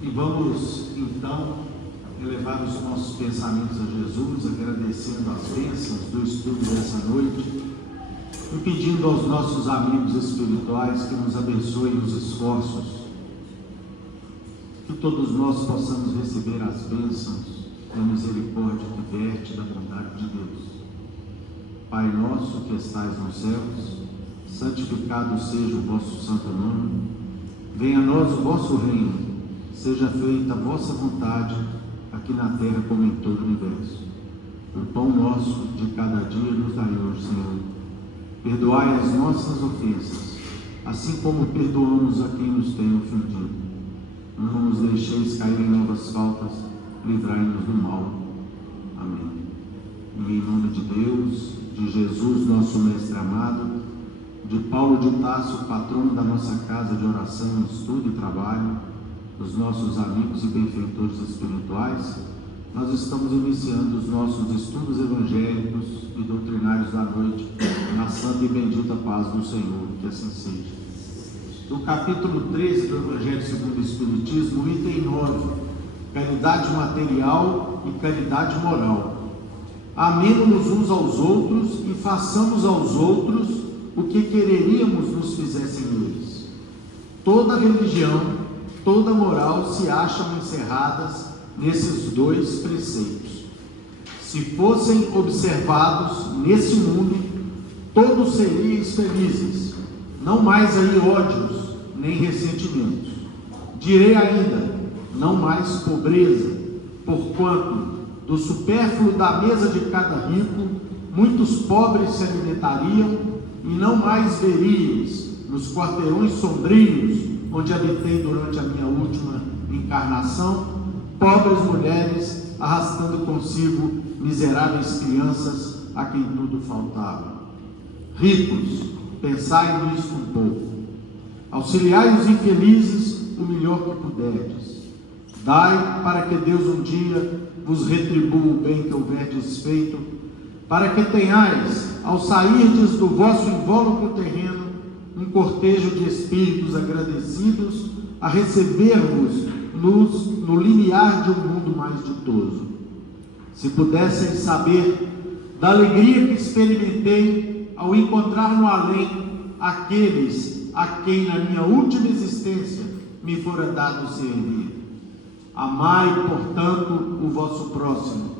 E vamos então elevar os nossos pensamentos a Jesus, agradecendo as bênçãos do estudo dessa noite e pedindo aos nossos amigos espirituais que nos abençoem os esforços, que todos nós possamos receber as bênçãos da misericórdia que verte da bondade de Deus. Pai nosso que estais nos céus, santificado seja o vosso santo nome, venha a nós o vosso reino, seja feita a vossa vontade, aqui na terra como em todo o universo. O pão nosso de cada dia nos dai hoje, Senhor. Perdoai as nossas ofensas, assim como perdoamos a quem nos tem ofendido. Não nos deixeis cair em novas faltas, livrai-nos do mal. Amém. E em nome de Deus, de Jesus, nosso Mestre amado, de Paulo de Tarso, patrono da nossa casa de oração, estudo e trabalho, dos nossos amigos e benfeitores espirituais, nós estamos iniciando os nossos estudos evangélicos e doutrinários da noite, na santa e bendita paz do Senhor, que assim seja. No capítulo 13 do Evangelho segundo o Espiritismo, item 9, caridade material e caridade moral. Amemo-nos uns aos outros e façamos aos outros o que quereríamos nos fizessem eles. Toda religião, toda moral se acham encerradas nesses dois preceitos. Se fossem observados nesse mundo, todos seríeis felizes, não mais aí ódios, nem ressentimentos. Direi ainda, não mais pobreza, porquanto do supérfluo da mesa de cada rico, muitos pobres se alimentariam, e não mais veríeis nos quarteirões sombrios, onde habitei durante a minha última encarnação, pobres mulheres arrastando consigo miseráveis crianças a quem tudo faltava. Ricos, pensai nisto um pouco. Auxiliai os infelizes o melhor que puderdes. Dai para que Deus um dia vos retribua o bem que houverdes feito, para que tenhais, ao sairdes do vosso invólucro terreno, um cortejo de espíritos agradecidos a receber-vos no limiar de um mundo mais ditoso. Se pudesseis saber da alegria que experimentei ao encontrar no além aqueles a quem na minha última existência me fora dado servir. Amai, portanto, o vosso próximo.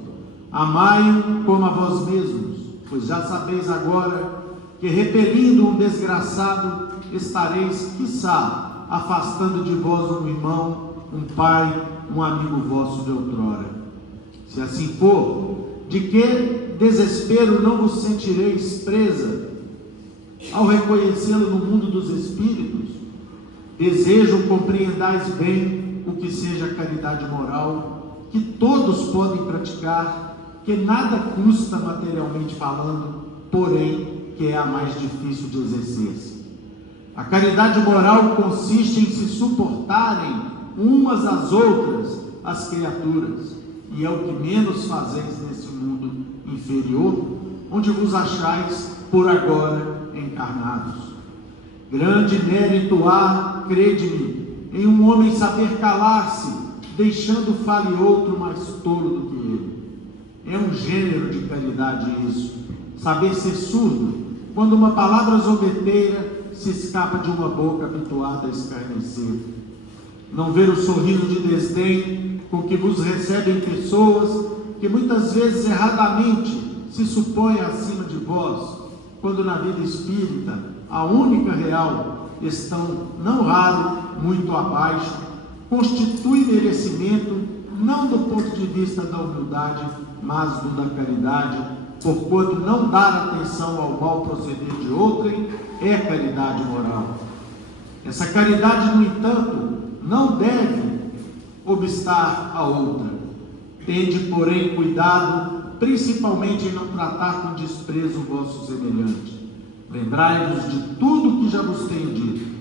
Amai-o como a vós mesmos, pois já sabeis agora que, repelindo um desgraçado, estareis, quiçá, afastando de vós um irmão, um pai, um amigo vosso de outrora. Se assim for, de que desespero não vos sentireis presa ao reconhecê-lo no mundo dos espíritos? Desejo compreendais bem o que seja a caridade moral, que todos podem praticar, que nada custa materialmente falando, porém que é a mais difícil de exercer-se. A caridade moral consiste em se suportarem umas às outras as criaturas, e é o que menos fazeis nesse mundo inferior, onde vos achais por agora encarnados. Grande mérito há, crede-me, em um homem saber calar-se, deixando fale outro mais tolo do que ele. É um gênero de caridade isso, saber ser surdo, quando uma palavra zombeteira se escapa de uma boca habituada a escarnecer. Não ver o sorriso de desdém com que vos recebem pessoas que muitas vezes erradamente se supõem acima de vós, quando na vida espírita, a única real, estão, não raro, muito abaixo, constitui merecimento, não do ponto de vista da humildade, mas do da caridade, porquanto não dar atenção ao mau proceder de outrem é caridade moral. Essa caridade, no entanto, não deve obstar a outra. Tende, porém, cuidado, principalmente em não tratar com desprezo o vosso semelhante. Lembrai-vos de tudo que já vos tenho dito.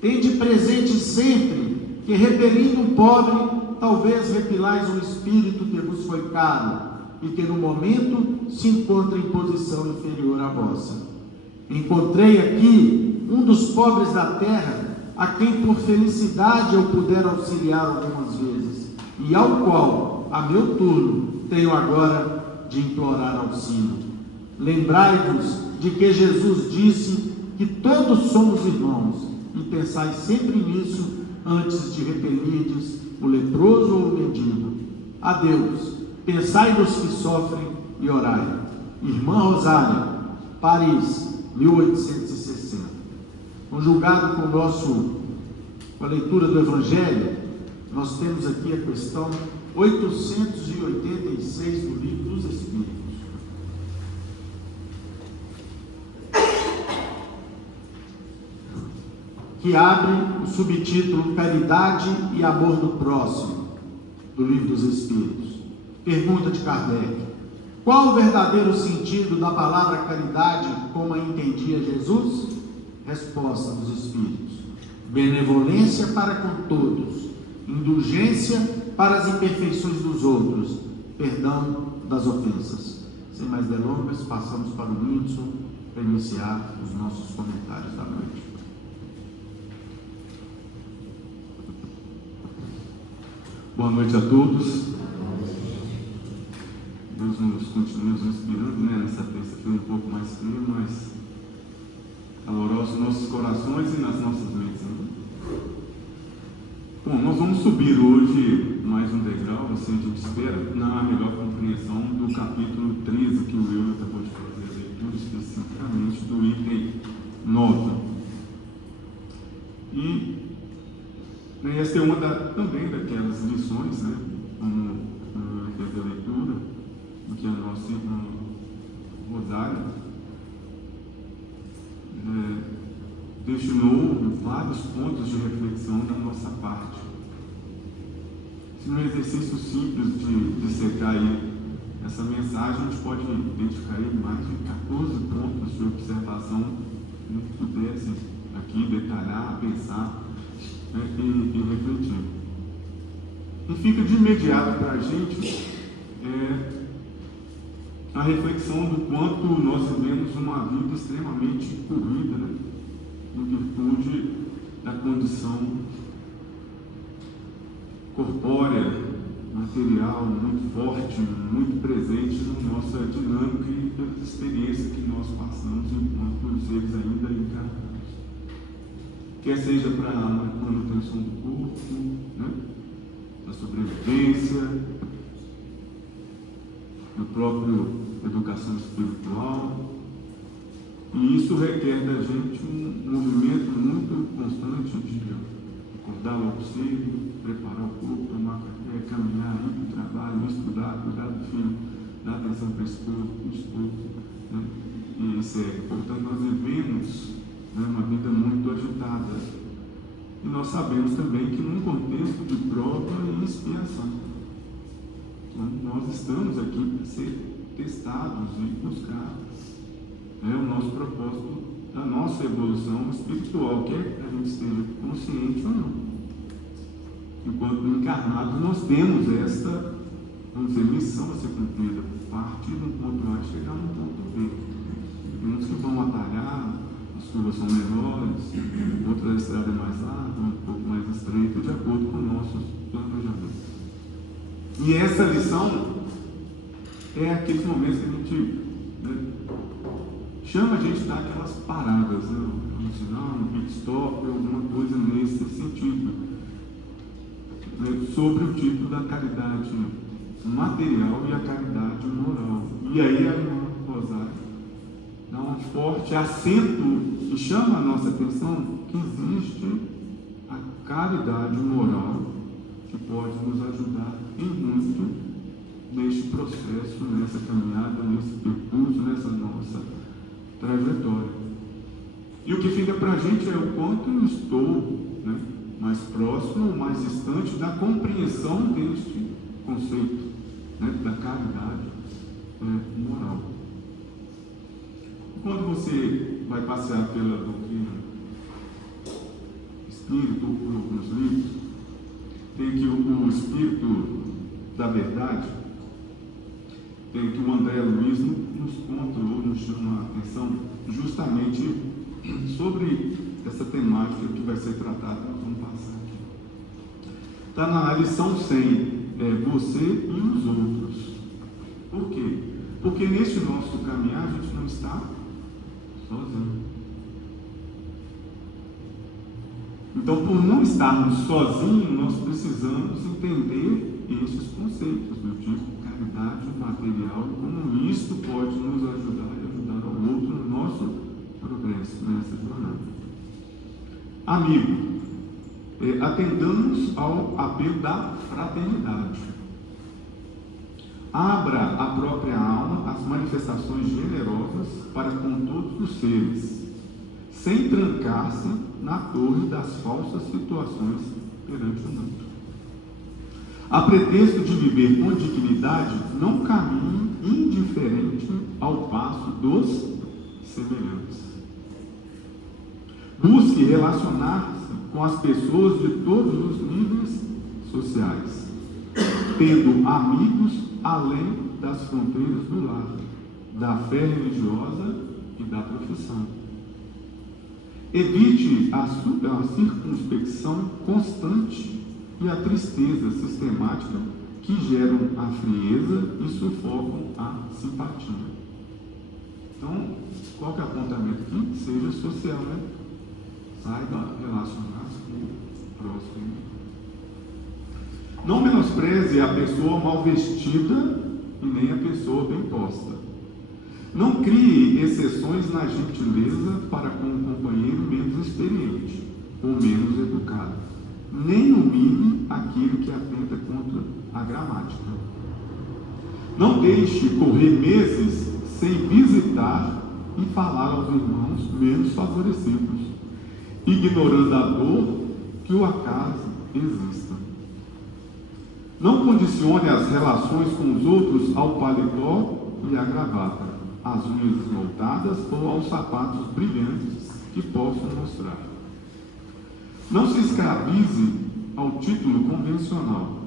Tende presente sempre que, repelindo um pobre, talvez repilais um espírito que vos foi caro e que no momento se encontra em posição inferior à vossa. Encontrei aqui um dos pobres da terra a quem por felicidade eu puder auxiliar algumas vezes, e ao qual, a meu turno, tenho agora de implorar auxílio. Lembrai-vos de que Jesus disse que todos somos irmãos, e pensai sempre nisso antes de repelirdes o leproso ou o mendigo. Adeus, pensai nos que sofrem e orai. Irmã Rosália, Paris, 1860. Conjugado com a leitura do Evangelho, nós temos aqui a questão 886 do Livro dos Espíritos. Que abre o subtítulo Caridade e Amor do Próximo, do Livro dos Espíritos. Pergunta de Kardec: qual o verdadeiro sentido da palavra caridade como a entendia Jesus? Resposta dos Espíritos: benevolência para com todos, indulgência para as imperfeições dos outros, perdão das ofensas. Sem mais delongas, passamos para o Nilson para iniciar os nossos comentários da noite. Boa noite a todos. Deus nos continue nos inspirando, nessa terça-feira um pouco mais fria, mas calorosos nos nossos corações e nas nossas mentes. Bom, nós vamos subir hoje mais um degrau, assim a gente espera, na melhor compreensão do capítulo 13, que o Will acabou de fazer a leitura, especificamente do item 9. E esta é uma também daquelas lições, como fez a leitura, em que a nossa irmã Rosália destinou vários pontos de reflexão da nossa parte. Se num exercício simples de secar aí essa mensagem, a gente pode identificar aí mais de 14 pontos de observação que pudessem aqui detalhar, pensar, e refletir. E fica de imediato para a gente a reflexão do quanto nós vivemos uma vida extremamente corrida, em virtude da condição corpórea, material, muito forte, muito presente na nossa dinâmica e da experiência que nós passamos enquanto seres ainda encarnados. Quer seja para a manutenção do corpo, da sobrevivência, do próprio educação espiritual. E isso requer da gente um movimento muito constante de acordar logo cedo, preparar o corpo, tomar café, caminhar, ir para o trabalho, estudar, cuidar do filho, dar atenção para o esposo, e segue. Portanto, nós vivemos uma vida muito agitada. E nós sabemos também que num contexto de prova e expiação. Então, nós estamos aqui para ser testados e buscar o nosso propósito da nossa evolução espiritual, quer que a gente esteja consciente ou não. Enquanto encarnados, nós temos esta, vamos dizer, missão a ser cumprida, partir de um ponto A e chegar num ponto B. Tem uns que vão atalhar, as curvas são menores, outras a estrada é mais larga, um pouco mais estreita, de acordo com nossos planejamentos. E essa lição é aqueles momentos que a gente chama a gente a dar aquelas paradas, um sinal, um pit stop, alguma coisa nesse sentido, sobre o tipo da caridade material e a caridade moral. E aí a irmã Rosália dá um forte acento e chama a nossa atenção que existe a caridade moral que pode nos ajudar em muito neste processo, nessa caminhada, nesse percurso, nessa nossa trajetória. E o que fica para a gente é o quanto eu estou mais próximo ou mais distante da compreensão deste conceito da caridade moral. Quando você vai passear pela doutrina espírita ou por alguns livros, tem que o Espírito da Verdade, tem que o André Luiz nos conta ou nos chama a atenção justamente sobre essa temática que vai ser tratada, nós vamos passar aqui. Está na lição 100, você e os outros. Por quê? Porque neste nosso caminhar a gente não está sozinho. Então, por não estarmos sozinhos, nós precisamos entender esses conceitos do tipo caridade material, como isto pode nos ajudar e ajudar ao outro no nosso progresso nessa jornada. Amigo, atendamos ao apelo da fraternidade. Abra a própria alma às manifestações generosas para com todos os seres, sem trancar-se na torre das falsas situações perante o mundo. A pretexto de viver com dignidade, não caminhe indiferente ao passo dos semelhantes. Busque relacionar-se com as pessoas de todos os níveis sociais, tendo amigos além das fronteiras do lar, da fé religiosa e da profissão. Evite a circunspecção constante e a tristeza sistemática que geram a frieza e sufocam a simpatia. Então, qual que é o apontamento aqui? Seja social, né? Saiba relacionar-se com o próximo. Não menospreze a pessoa mal vestida e nem a pessoa bem posta. Não crie exceções na gentileza para com um companheiro menos experiente ou menos educado. Nem humilhe aquele que atenta contra a gramática. Não deixe correr meses sem visitar e falar aos irmãos menos favorecidos, ignorando a dor que o acaso exista. Não condicione as relações com os outros ao paletó e à gravata, às unhas esmaltadas ou aos sapatos brilhantes que possam mostrar. Não se escravize ao título convencional,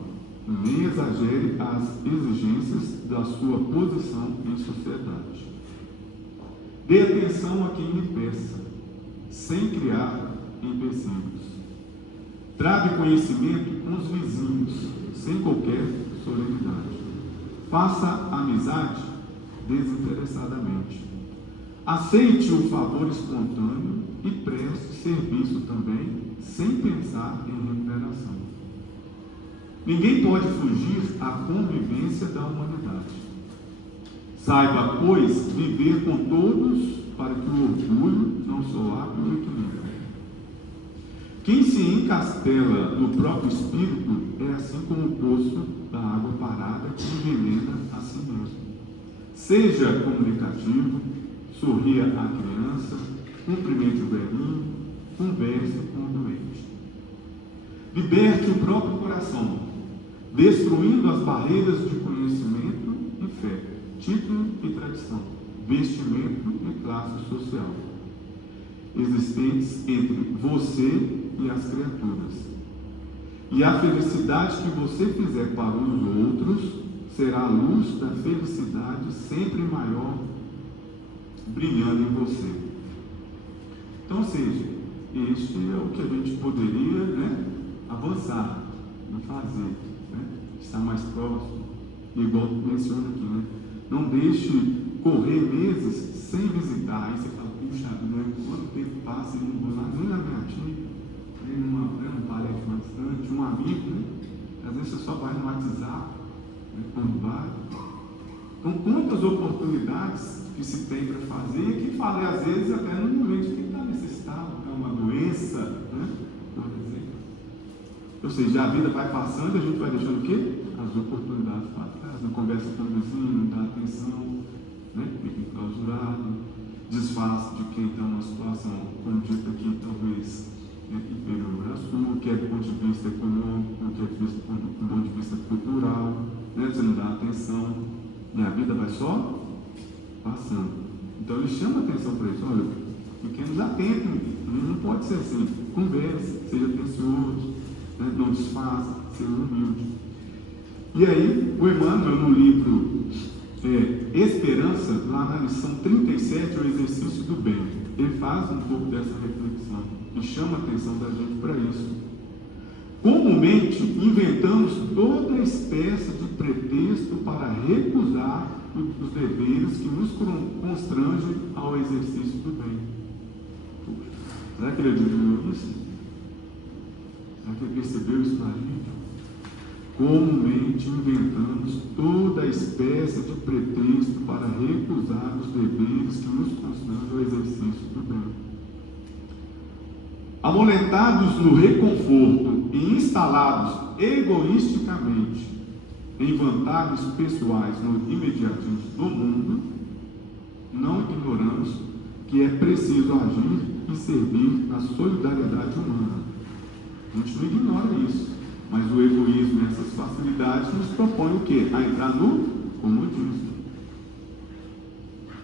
nem exagere as exigências da sua posição em sociedade. Dê atenção a quem lhe peça, sem criar empecilhos. Trave conhecimento com os vizinhos, sem qualquer solenidade. Faça amizade desinteressadamente. Aceite o favor espontâneo e preste serviço também, sem pensar em remuneração. Ninguém pode fugir à convivência da humanidade. Saiba, pois, viver com todos para que o orgulho não solape o equilíbrio. Quem se encastela no próprio espírito é assim como o poço da água parada que envenena a si mesmo. Seja comunicativo, sorria à criança, cumprimente o velhinho, converse com o doente. Liberte o próprio coração, destruindo as barreiras de conhecimento e fé, título e tradição, vestimento e classe social, existentes entre você e as criaturas. E a felicidade que você fizer para os outros será a luz da felicidade sempre maior, brilhando em você. Então, ou seja, este é o que a gente poderia, avançar e fazer, estar mais próximo, igual menciona aqui, Não deixe correr meses sem visitar. Aí você fala, puxa, quanto tempo passa e não vou lá, nem na minha tia, nem num parente mais distante, um amigo, Às vezes você só vai no WhatsApp, quando vai. Então, quantas oportunidades que se tem para fazer, e que falei às vezes até no momento que está necessitado, é uma doença, por exemplo. Ou seja, a vida vai passando e a gente vai deixando o quê? As oportunidades para trás, não conversa com o vizinho, não dá atenção, fica enclausurado, desfaz de quem está numa situação, como dito aqui, talvez inferior à sua, quer do ponto de vista econômico, quer do ponto de vista cultural, você não dá atenção, e a vida vai só passando. Então ele chama a atenção para isso, olha, pequenos atentem, não pode ser assim, converse, seja atencioso, não desfaça, seja humilde. E aí, o Emmanuel, no livro Esperança, lá na lição 37, é o exercício do bem. ele faz um pouco dessa reflexão e chama a atenção da gente para isso. Comumente, inventamos toda espécie de pretexto para recusar os deveres que nos constrangem ao exercício do bem. Puxa, será que ele adivinhou isso? Será que ele percebeu isso na gente? Comumente inventamos toda espécie de pretexto para recusar os deveres que nos constrangem ao exercício do bem. Amolentados no reconforto e instalados egoisticamente em vantagens pessoais no imediatismo do mundo, não ignoramos que é preciso agir e servir na solidariedade humana. A gente não ignora isso, mas o egoísmo e essas facilidades nos propõem o quê? A entrar no comodismo.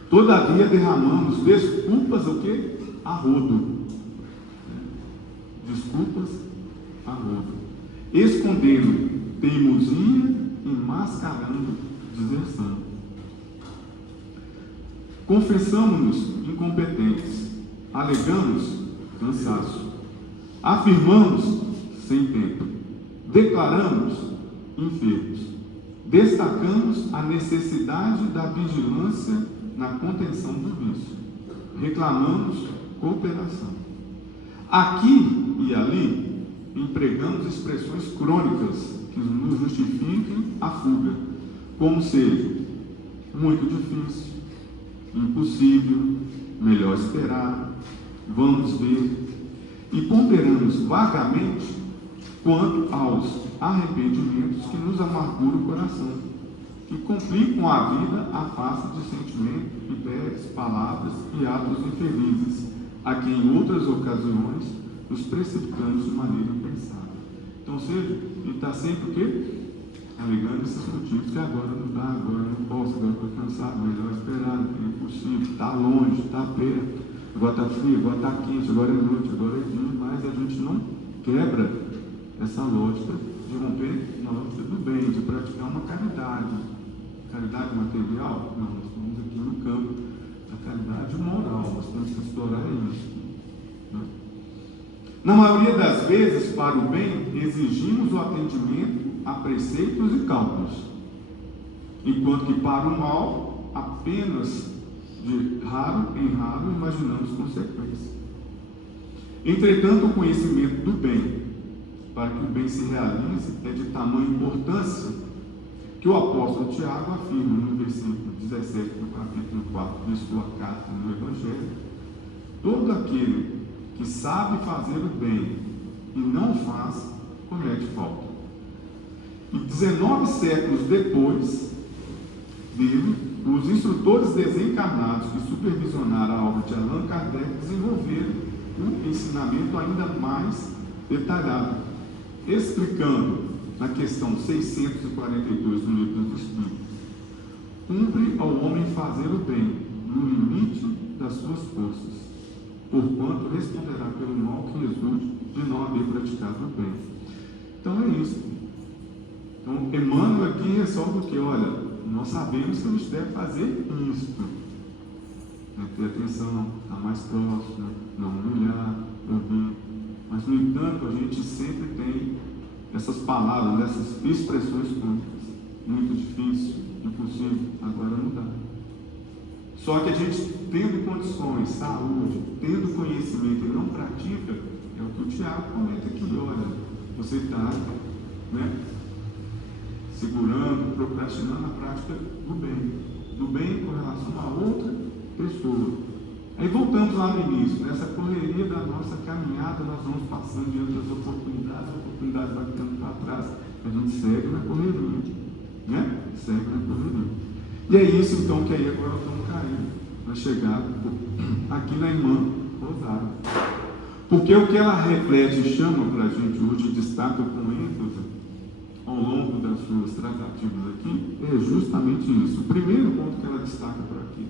Todavia derramamos desculpas o quê? A rodo. Desculpas a rodo. Escondendo teimosia e mascarando deserção. Confessamos-nos incompetentes, alegamos cansaço, afirmamos sem tempo, declaramos enfermos, destacamos a necessidade da vigilância na contenção do vício, reclamamos cooperação. Aqui e ali empregamos expressões crônicas que nos justifiquem a fuga, como seja muito difícil, impossível, melhor esperar, vamos ver, e ponderamos vagamente quanto aos arrependimentos que nos amarguram o coração, que complicam a vida à face de sentimentos, ideias, palavras e atos infelizes, a que em outras ocasiões nos precipitamos de maneira impensada. Então, seja, ele está sempre o quê? Alegando esses motivos que agora não dá, agora não posso, agora estou cansado, melhor esperar, é impossível, está longe, está perto, agora está frio, agora está quente, agora é noite, agora é dia, mas a gente não quebra essa lógica de romper na lógica do bem, de praticar uma caridade. Caridade material? Não, nós estamos aqui no campo da caridade moral, nós temos que explorar isso. Né? Na maioria das vezes, para o bem, exigimos o atendimento a preceitos e cálculos, enquanto que para o mal, apenas de raro em raro imaginamos consequências. Entretanto, o conhecimento do bem, para que o bem se realize, é de tamanha importância que o apóstolo Tiago afirma no versículo 17 do capítulo 4 de sua carta no Evangelho: todo aquele que sabe fazer o bem e não faz, comete falta. E 19 séculos depois dele, os instrutores desencarnados que supervisionaram a obra de Allan Kardec desenvolveram um ensinamento ainda mais detalhado, explicando na questão 642 do Livro dos Espíritos: cumpre ao homem fazer o bem no limite das suas forças, porquanto responderá pelo mal que resulte de não haver praticado o bem. Então é isso. Então Emmanuel aqui resolve o que? Olha, nós sabemos que a gente deve fazer isto, né? Ter atenção, estar mais próximo, não humilhar, ouvir. Mas, no entanto, a gente sempre tem essas palavras, essas expressões públicas. Muito difícil, impossível, agora não dá. Só que a gente, tendo condições, saúde, tendo conhecimento e não pratica, é o que o Tiago comenta aqui: olha, você está, né, segurando, procrastinando a prática do bem com relação a outra pessoa. Aí voltamos lá no início, nessa correria da nossa caminhada, nós vamos passando diante das oportunidades, a oportunidade vai ficando para trás, a gente segue na correria, né? Segue na correria. E é isso então que aí agora nós estamos caindo, na chegada aqui na irmã Rosário. Porque o que ela reflete e chama para a gente hoje, destaca com ênfase ao longo das suas tratativas aqui, é justamente isso. O primeiro ponto que ela destaca por aqui: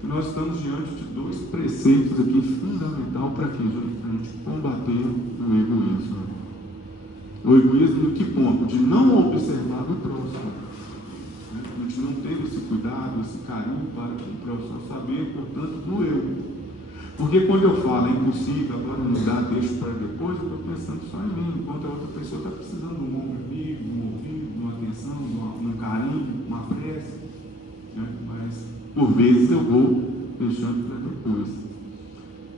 que nós estamos diante de dois preceitos aqui fundamental para que a gente combater o egoísmo. O egoísmo, de que ponto? De não observar o próximo. A gente não ter esse cuidado, esse carinho para o próximo, saber, portanto, do eu. Porque quando eu falo é impossível, agora mudar, deixo para depois, eu estou pensando só em mim, enquanto a outra pessoa está precisando de um ombro amigo, de um ouvido, de uma atenção, de um carinho, uma prece, né? Mas por vezes eu vou deixando para depois.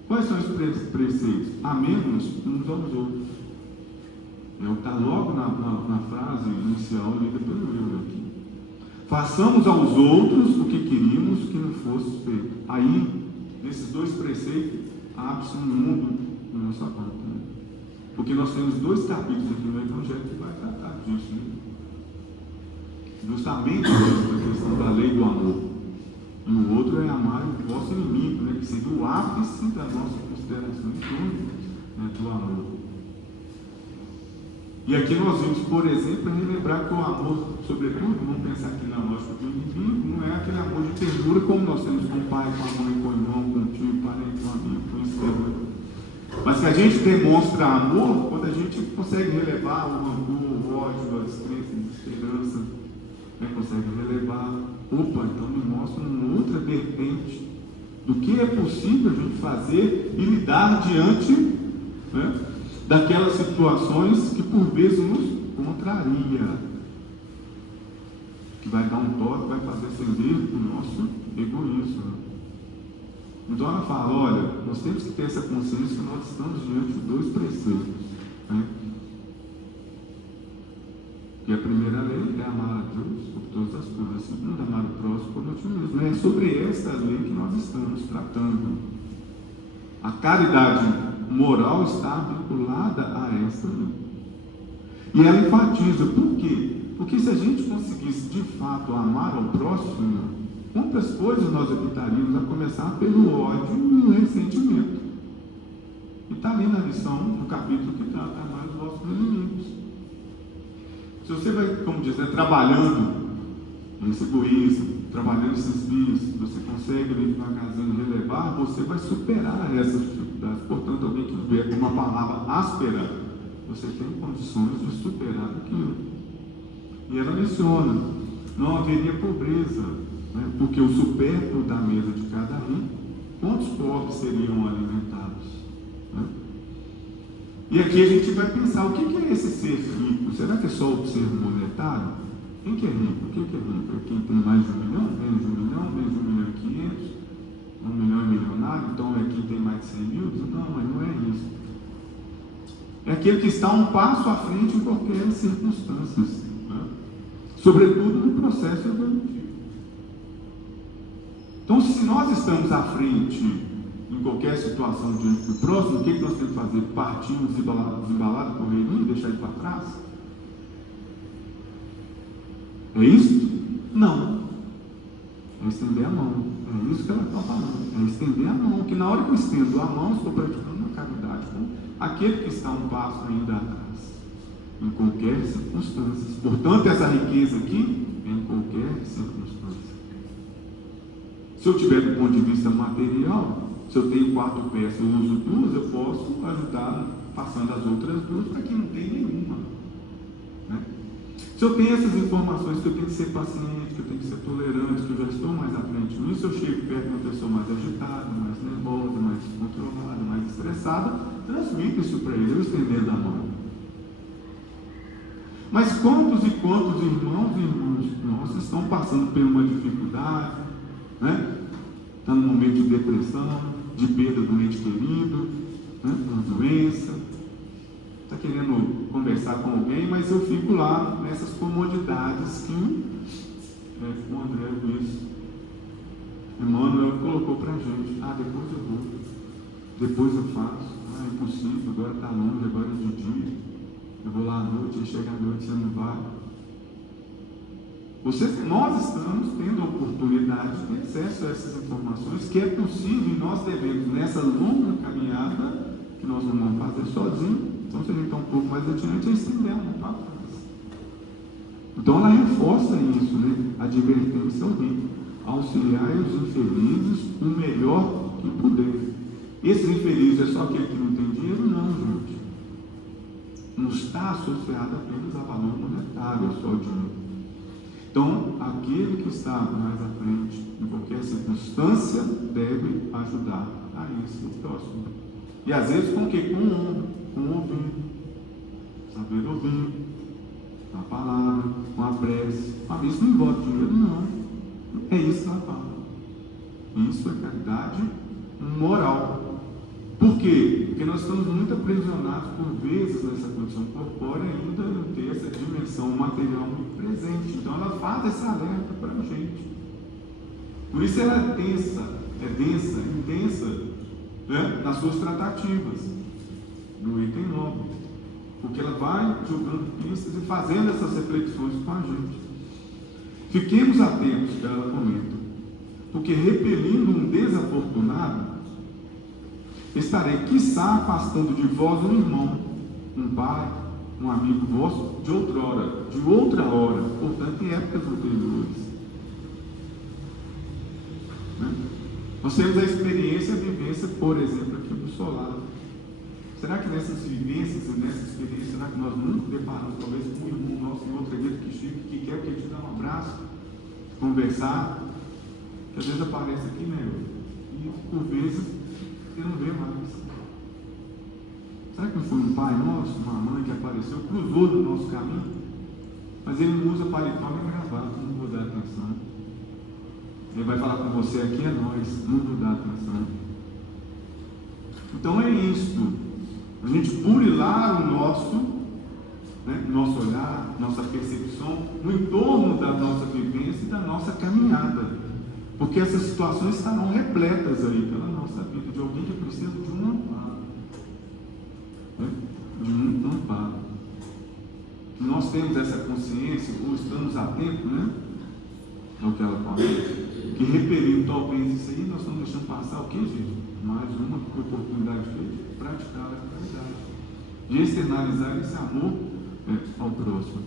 Quais são os preceitos? Amemos uns aos outros. É o que está logo na frase inicial lida pelo livro aqui. Façamos aos outros o que queríamos que não fosse feito. Aí, nesses dois preceitos, abre-se um mundo na nossa conta. Né? Porque nós temos 2 capítulos aqui no Evangelho que vai tratar disso. Né? Justamente a questão da lei do amor. E o outro é amar o vosso inimigo, né? Que seria o ápice da nossa consideração em torno, né, do amor. E aqui nós vimos, por exemplo, relembrar que o amor, sobretudo, vamos pensar aqui na lógica do inimigo, não é aquele amor de ternura como nós temos com o pai, com a mãe, com o irmão, com o tio, parente, com o amigo, com o externo. Mas que a gente demonstra amor quando a gente consegue relevar o rancor, o ódio, a descrença, a desesperança, né? Consegue relevar. Opa, então me mostra uma outra vertente do que é possível a gente fazer e lidar diante, né, daquelas situações que por vezes nos contraria, que vai dar um toque, vai fazer acender o nosso egoísmo. Então ela fala, olha, nós temos que ter essa consciência que nós estamos diante de 2 preceitos, né? E a primeira lei é amar a Deus por todas as coisas, a segunda, amar o próximo como a ti mesmo. É sobre esta lei que nós estamos tratando. A caridade moral está vinculada a esta lei. E ela enfatiza, por quê? Porque se a gente conseguisse de fato amar ao próximo, quantas coisas nós evitaríamos, a começar pelo ódio e o ressentimento. E está ali na lição, no capítulo que trata amar os vossos inimigos. Se você vai, como diz, né, trabalhando nesse egoísmo, trabalhando esses vícios, você consegue ali devagarzinho relevar, você vai superar essas dificuldades. Portanto, alguém que vier com uma palavra áspera, você tem condições de superar aquilo. E ela menciona, não haveria pobreza, né, porque o supérfluo da mesa de cada rico, quantos pobres seriam alimentados? Né? E aqui a gente vai pensar, o que é esse ser rico? Será que é só o ser monetário? Quem que é rico? Quem que é rico? É quem tem mais de 1 milhão? Menos de 1 milhão? Menos de 1 milhão e 500? 1 milhão é milionário? Então é quem tem mais de 100 mil? Não, mas não é isso. É aquele que está um passo à frente em qualquer circunstância, né? Sobretudo no processo evolutivo. Então, se nós estamos à frente em qualquer situação diante do próximo, o que nós temos que fazer? Partir, desembalar da correria e deixar ele para trás? É isso? Não. É estender a mão. É isso que ela está falando. É estender a mão. Que na hora que eu estendo a mão, estou praticando uma caridade com aquele que está um passo ainda atrás. Em qualquer circunstância. Portanto, essa riqueza aqui é em qualquer circunstância. Se eu tiver do ponto de vista material, se eu tenho 4 peças e uso 2, eu posso ajudar passando as outras 2 para quem não tem nenhuma. Né? Se eu tenho essas informações que eu tenho que ser paciente, que eu tenho que ser tolerante, que eu já estou mais à frente nisso, eu chego perto de uma pessoa mais agitada, mais nervosa, mais descontrolada, mais estressada, transmito isso para ele, eu estendendo a mão. Mas quantos e quantos irmãos e irmãs nossos estão passando por uma dificuldade, né? Está num momento de depressão, de perda do ente querido, né? Uma doença, está querendo conversar com alguém, mas eu fico lá nessas comodidades que o André Luiz Emmanuel colocou para a gente. Depois eu vou, depois eu faço, é impossível, agora está longe, agora é de dia, eu vou lá à noite, e chega à noite, você não vai. Nós estamos tendo a oportunidade de ter acesso a essas informações, que é possível e nós devemos, nessa longa caminhada, que nós não vamos fazer sozinhos. Então, se a gente está um pouco mais adiante, é estender a mão para trás. Então, ela reforça isso, né? A advertência ao rico. Auxiliar os infelizes o melhor que puder. Esses infelizes é só aquele que não tem dinheiro? Não, gente. Não está associado apenas a valor monetário, é só dinheiro. Então, aquele que está mais à frente, em qualquer circunstância, deve ajudar a esse próximo. E às vezes com o quê? Com honra, com ouvido, saber ouvir, a palavra, com a prece. Isso não envolve dinheiro, não. É isso que ela fala. Isso é caridade moral. Por quê? Porque nós estamos muito aprisionados por vezes nessa condição corpórea, ainda não ter essa dimensão material muito presente. Então ela faz esse alerta para a gente. Por isso ela é densa, intensa, né, nas suas tratativas, no item 9. Porque ela vai julgando pistas e fazendo essas reflexões com a gente. Fiquemos atentos, que ela comenta, porque repelindo um desafortunado, estarei, quiçá, afastando de vós um irmão, um pai, um amigo vosso, de outra hora, portanto, em épocas anteriores. Né? Nós temos a experiência, a vivência, por exemplo, aqui do solar. Será que nessas vivências e nessa experiência, será que nós nunca deparamos, talvez, com um irmão nosso em outra igreja que quer que a gente dê um abraço, conversar, que às vezes aparece aqui, né? E por vezes você não vê mais. Será que não foi um pai nosso, uma mãe que apareceu, cruzou no nosso caminho, mas ele não usa paletó nem gravata, não vou dar atenção. Ele vai falar com você aqui, é nós, não vou dar atenção. Então é isto. A gente burilar o nosso olhar, nossa percepção, no entorno da nossa vivência e da nossa caminhada. Porque essas situações estarão repletas aí pela nossa vida, de alguém que precisa de um amparo. Né? De um amparo. Nós temos essa consciência, ou estamos atentos, né? Ao que ela fala. Que repelindo talvez isso aí, nós estamos deixando passar o que, gente? Mais uma oportunidade de praticar a caridade, de externalizar esse amor ao próximo.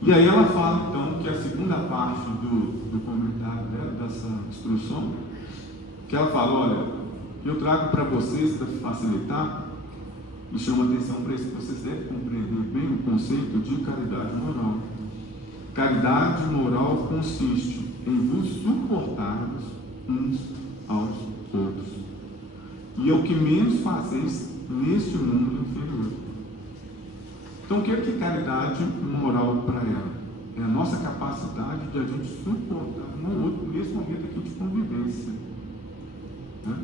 E aí ela fala então que a segunda parte do comentário dela, dessa instrução, que ela fala, olha, eu trago para vocês, para facilitar, e chamo a atenção para isso, que vocês devem compreender bem o conceito de caridade moral. Caridade moral consiste em vos suportarmos uns aos outros. E é o que menos fazeis neste mundo inferior. Então, o que é caridade moral para ela? É a nossa capacidade de a gente suportar um ao outro nesse momento aqui de convivência. Né?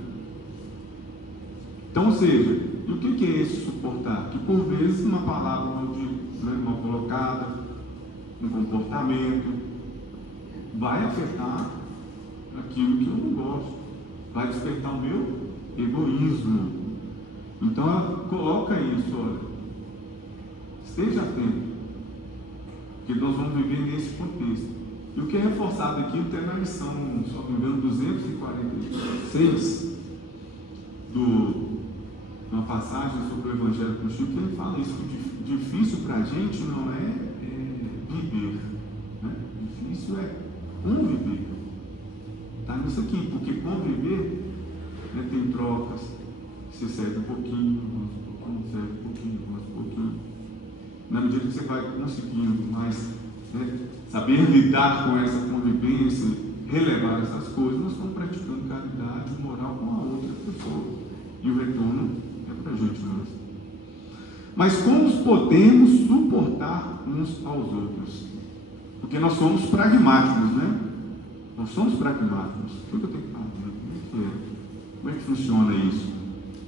Então, ou seja, e o que é esse suportar? Que por vezes uma palavra mal colocada, um comportamento, vai afetar aquilo que eu não gosto, vai despertar o meu egoísmo. Então ela coloca isso, olha, esteja atento, que nós vamos viver nesse contexto. E o que é reforçado aqui, até na lição, se não me engano, 246, uma passagem sobre o Evangelho com Chico, que ele fala isso, que difícil para a gente não é viver, né? Difícil é conviver. Está nisso aqui, porque conviver, né, tem trocas, você cede um pouquinho, cede um pouquinho. Na medida que você vai conseguindo mais, né, saber lidar com essa convivência, relevar essas coisas, nós estamos praticando caridade moral com a outra pessoa. E o retorno é para a gente mesmo. Mas como podemos suportar uns aos outros? Porque nós somos pragmáticos, né? Nós somos pragmáticos. O que eu tenho que fazer? Como é que funciona isso?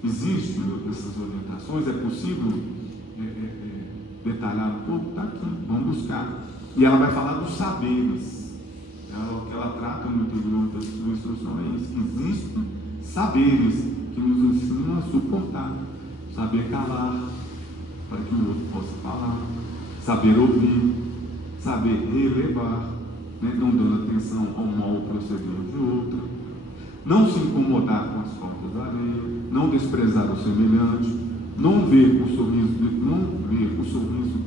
Existem essas orientações? É possível detalhar um pouco? Está aqui, vamos buscar. E ela vai falar dos saberes. O que ela trata no interior da sua instrução é isso. Existem saberes que nos ensinam a suportar. Saber calar, para que o outro possa falar. Saber ouvir. Saber relevar, né? Não dando atenção ao mau proceder de outro. Não se incomodar com as faltas alheias. Não desprezar o semelhante. Não ver o sorriso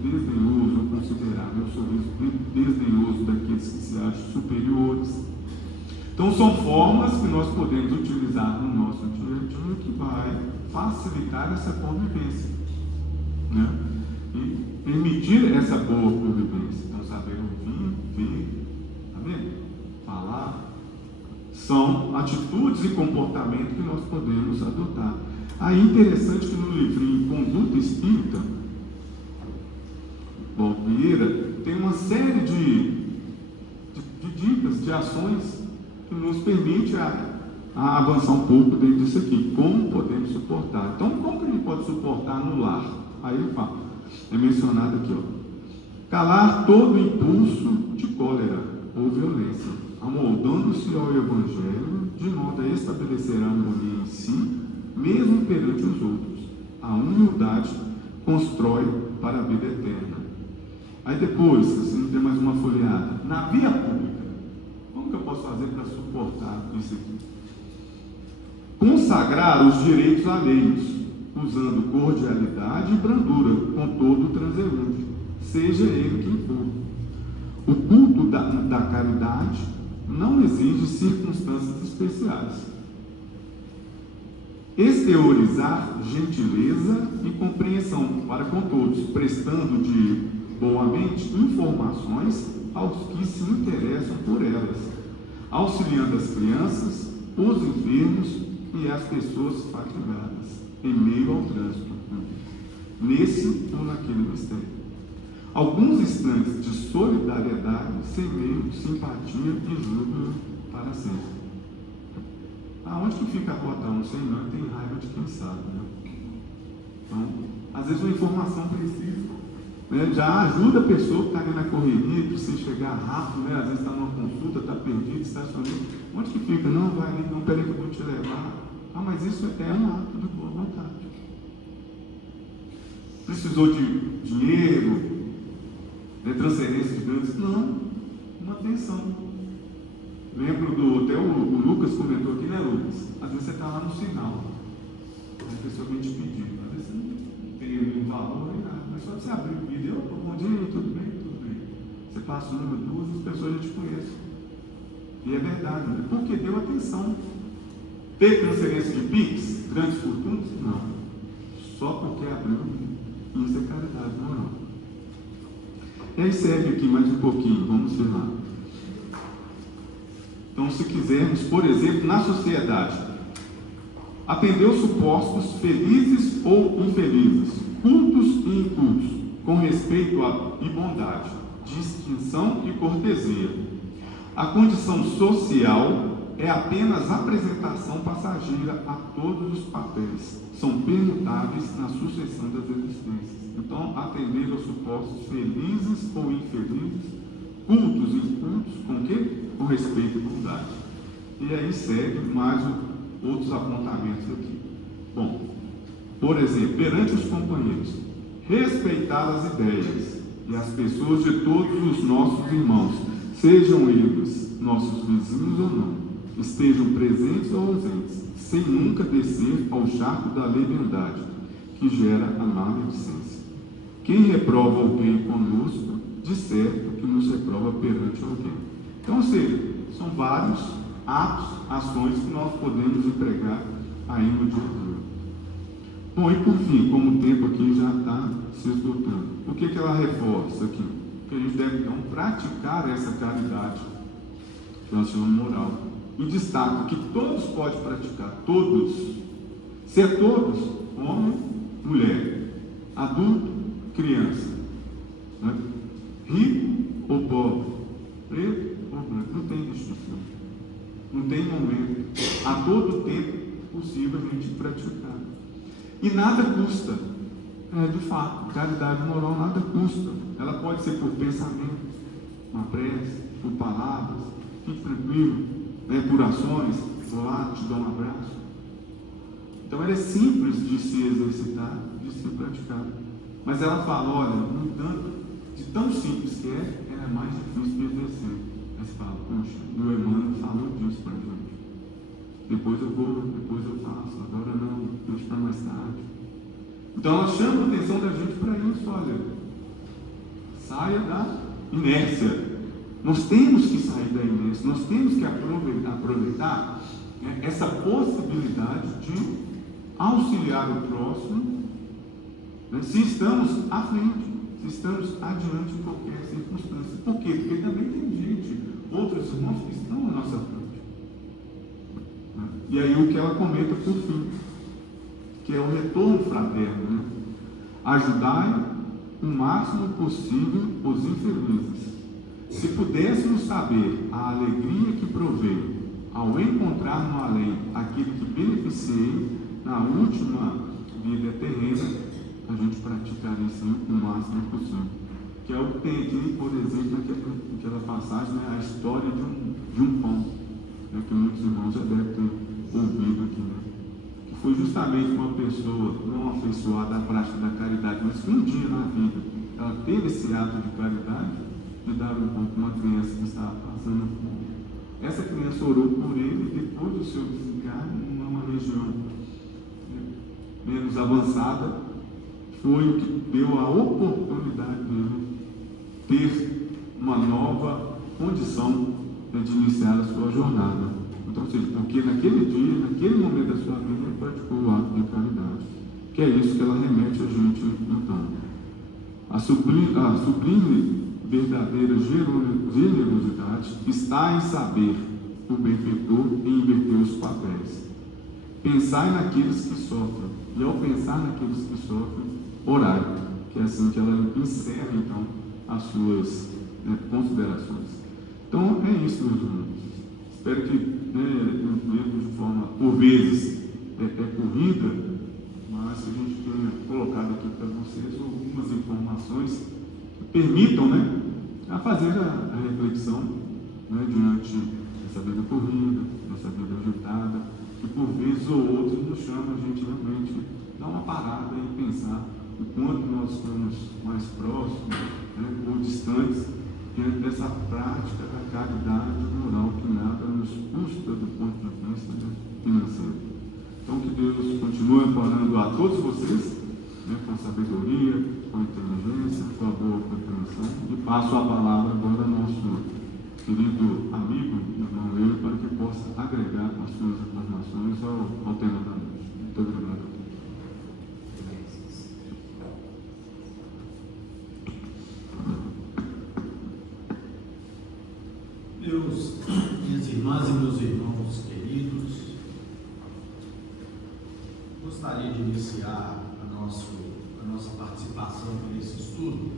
desdenhoso, ou considerar o sorriso desdenhoso daqueles que se acham superiores. Então são formas que nós podemos utilizar no nosso dia a dia que vai facilitar essa convivência, né? E permitir essa boa convivência. Então saber ouvir, ver, tá vendo? Falar, São atitudes e comportamento que nós podemos adotar. Aí interessante que no livrinho Conduta Espírita, Waldo Vieira tem uma série de dicas, de ações que nos permite a avançar um pouco dentro disso aqui. Como podemos suportar? Então, como que a gente pode suportar no lar? Aí ele fala, é mencionado aqui, ó, calar todo impulso de cólera ou violência, amoldando-se ao Evangelho, de modo a estabelecer a harmonia em si, mesmo perante os outros. A humildade constrói para a vida eterna. Aí depois, assim, tem mais uma folheada. Na via pública, como que eu posso fazer para suportar isso aqui? Consagrar os direitos alheios, usando cordialidade e brandura com todo transeunte, seja ele quem for. O culto da caridade não exige circunstâncias especiais. Exteriorizar gentileza e compreensão para com todos, prestando de boamente informações aos que se interessam por elas, auxiliando as crianças, os enfermos e as pessoas fatigadas, em meio ao trânsito, nesse ou naquele mistério. Alguns instantes de solidariedade semeiam simpatia e júbilo para sempre. Aonde que fica a bota? Não sei não, tem raiva de quem sabe, né? Então, às vezes uma informação precisa, né? Já ajuda a pessoa que está ali na correria, precisa chegar rápido, né? Às vezes está numa consulta, está perdido, estacionado. Onde que fica? Não, vai ali, não, peraí que eu vou te levar. Ah, mas isso é um ato de boa vontade. Precisou de dinheiro, de transferência de bens? Não, uma atenção. Lembro até o Lucas comentou aqui, né, Lucas? Às vezes você está lá no sinal, a pessoa vem te pedir, às vezes você não tem nenhum valor, nem nada, mas só você abrir o vídeo, bom dia, tudo bem, tudo bem. Você passa uma, duas, as pessoas já te conhecem. E é verdade, né? Porque deu atenção. Ter transferência de PIX, grandes fortunas? Não. Só porque abriu, isso é caridade moral. E aí segue aqui mais um pouquinho, vamos ver lá. Então, se quisermos, por exemplo, na sociedade, atender os supostos felizes ou infelizes, cultos e incultos, com respeito e bondade, distinção e cortesia. A condição social é apenas apresentação passageira a todos os papéis, são permutáveis na sucessão das existências. Então, atender aos supostos felizes ou infelizes, cultos e incultos, com o quê? Com respeito e bondade. E aí segue mais outros apontamentos aqui. Bom, por exemplo, perante os companheiros, respeitar as ideias e as pessoas de todos os nossos irmãos, sejam eles nossos vizinhos ou não, estejam presentes ou ausentes, sem nunca descer ao charco da leviandade, que gera a maledicência. Quem reprova alguém conosco, de certo que nos reprova perante alguém. Então, ou seja, são vários atos, ações que nós podemos empregar aí no dia de hoje. Bom, e por fim, como o tempo aqui já está se esgotando, o que ela reforça aqui? Que a gente deve, então, praticar essa caridade, que nós chamamos moral. E destaca que todos podem praticar, todos. Se é todos, homem, mulher, adulto, criança, né? Rico ou pobre, preto ou branco, não tem distinção, não tem momento, a todo tempo possível a gente praticar. E nada custa, de fato, caridade moral nada custa. Ela pode ser por pensamento, uma prece, por palavras, fique tranquilo, por ações, vou lá, te dou um abraço. Então ela é simples de se exercitar, de se praticar. Mas ela fala, olha, no entanto, de tão simples que ela é mais difícil de exercer. Aí você fala, poxa, o Emmanuel falou disso para a gente. Depois eu vou, depois eu faço, agora não, deixa para mais tarde. Então ela chama a atenção da gente para isso, olha, saia da inércia. Nós temos que sair da inércia, nós temos que aproveitar essa possibilidade de auxiliar o próximo, se estamos à frente, se estamos adiante em qualquer circunstância. Por quê? Porque também tem gente, outros irmãos que estão à nossa frente. E aí o que ela comenta por fim, que é o retorno fraterno, né? Ajudai o máximo possível os infelizes. Se pudéssemos saber a alegria que provei ao encontrar no além aquele que beneficiei na última vida terrena, a gente praticaria isso o máximo possível. Que é o que tem aqui, por exemplo, naquela passagem, né, a história de um pão, né, que muitos irmãos já devem ter ouvido aqui, né? Que foi justamente uma pessoa não afeiçoada à prática da caridade, mas que um dia na vida ela teve esse ato de caridade de dar um pão para uma criança que estava passando fome. Essa criança orou por ele e depois do seu desencarne, numa região, né, menos avançada, foi o que deu a oportunidade dele ter uma nova condição, né, de iniciar a sua jornada. Então, ou seja, porque naquele dia, naquele momento da sua vida, ele praticou o ato de caridade, que é isso que ela remete a gente, então. A sublime verdadeira generosidade está em saber o benfeitor e inverter os papéis. Pensai naqueles que sofrem, e ao pensar naqueles que sofrem, orai, que é assim que ela encerra, então, as suas, né, considerações. Então, é isso, meus irmãos. Espero que, mesmo de forma, por vezes, corrida, mas que a gente tenha colocado aqui para vocês algumas informações que permitam, né, a fazer a reflexão, né, diante dessa vida corrida, dessa vida agitada, que por vezes ou outros nos chama a gente realmente dar uma parada e pensar o quanto nós estamos mais próximos, né, ou distantes diante dessa prática da caridade moral que nada nos custa do ponto de vista, né, financeiro. Então, que Deus continue amparando a todos vocês, né, com sabedoria, com inteligência, com a boa compreensão. E passo a palavra agora ao nosso querido amigo, irmão Leo, para que possa agregar as suas informações ao tema da noite. Muito obrigado. Minhas irmãs e meus irmãos queridos, gostaria de iniciar a nossa participação nesse estudo,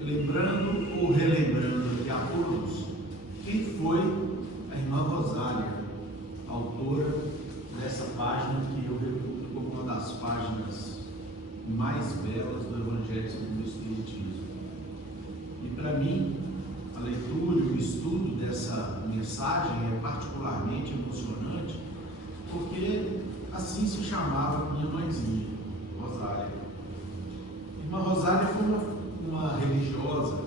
lembrando ou relembrando aqui a todos quem foi a irmã Rosália, autora dessa página que eu reputo como uma das páginas mais belas do Evangelho segundo o Espiritismo. E para mim, a leitura e o estudo dessa mensagem é particularmente emocionante, porque assim se chamava minha mãezinha, Rosália. Irmã Rosália foi uma religiosa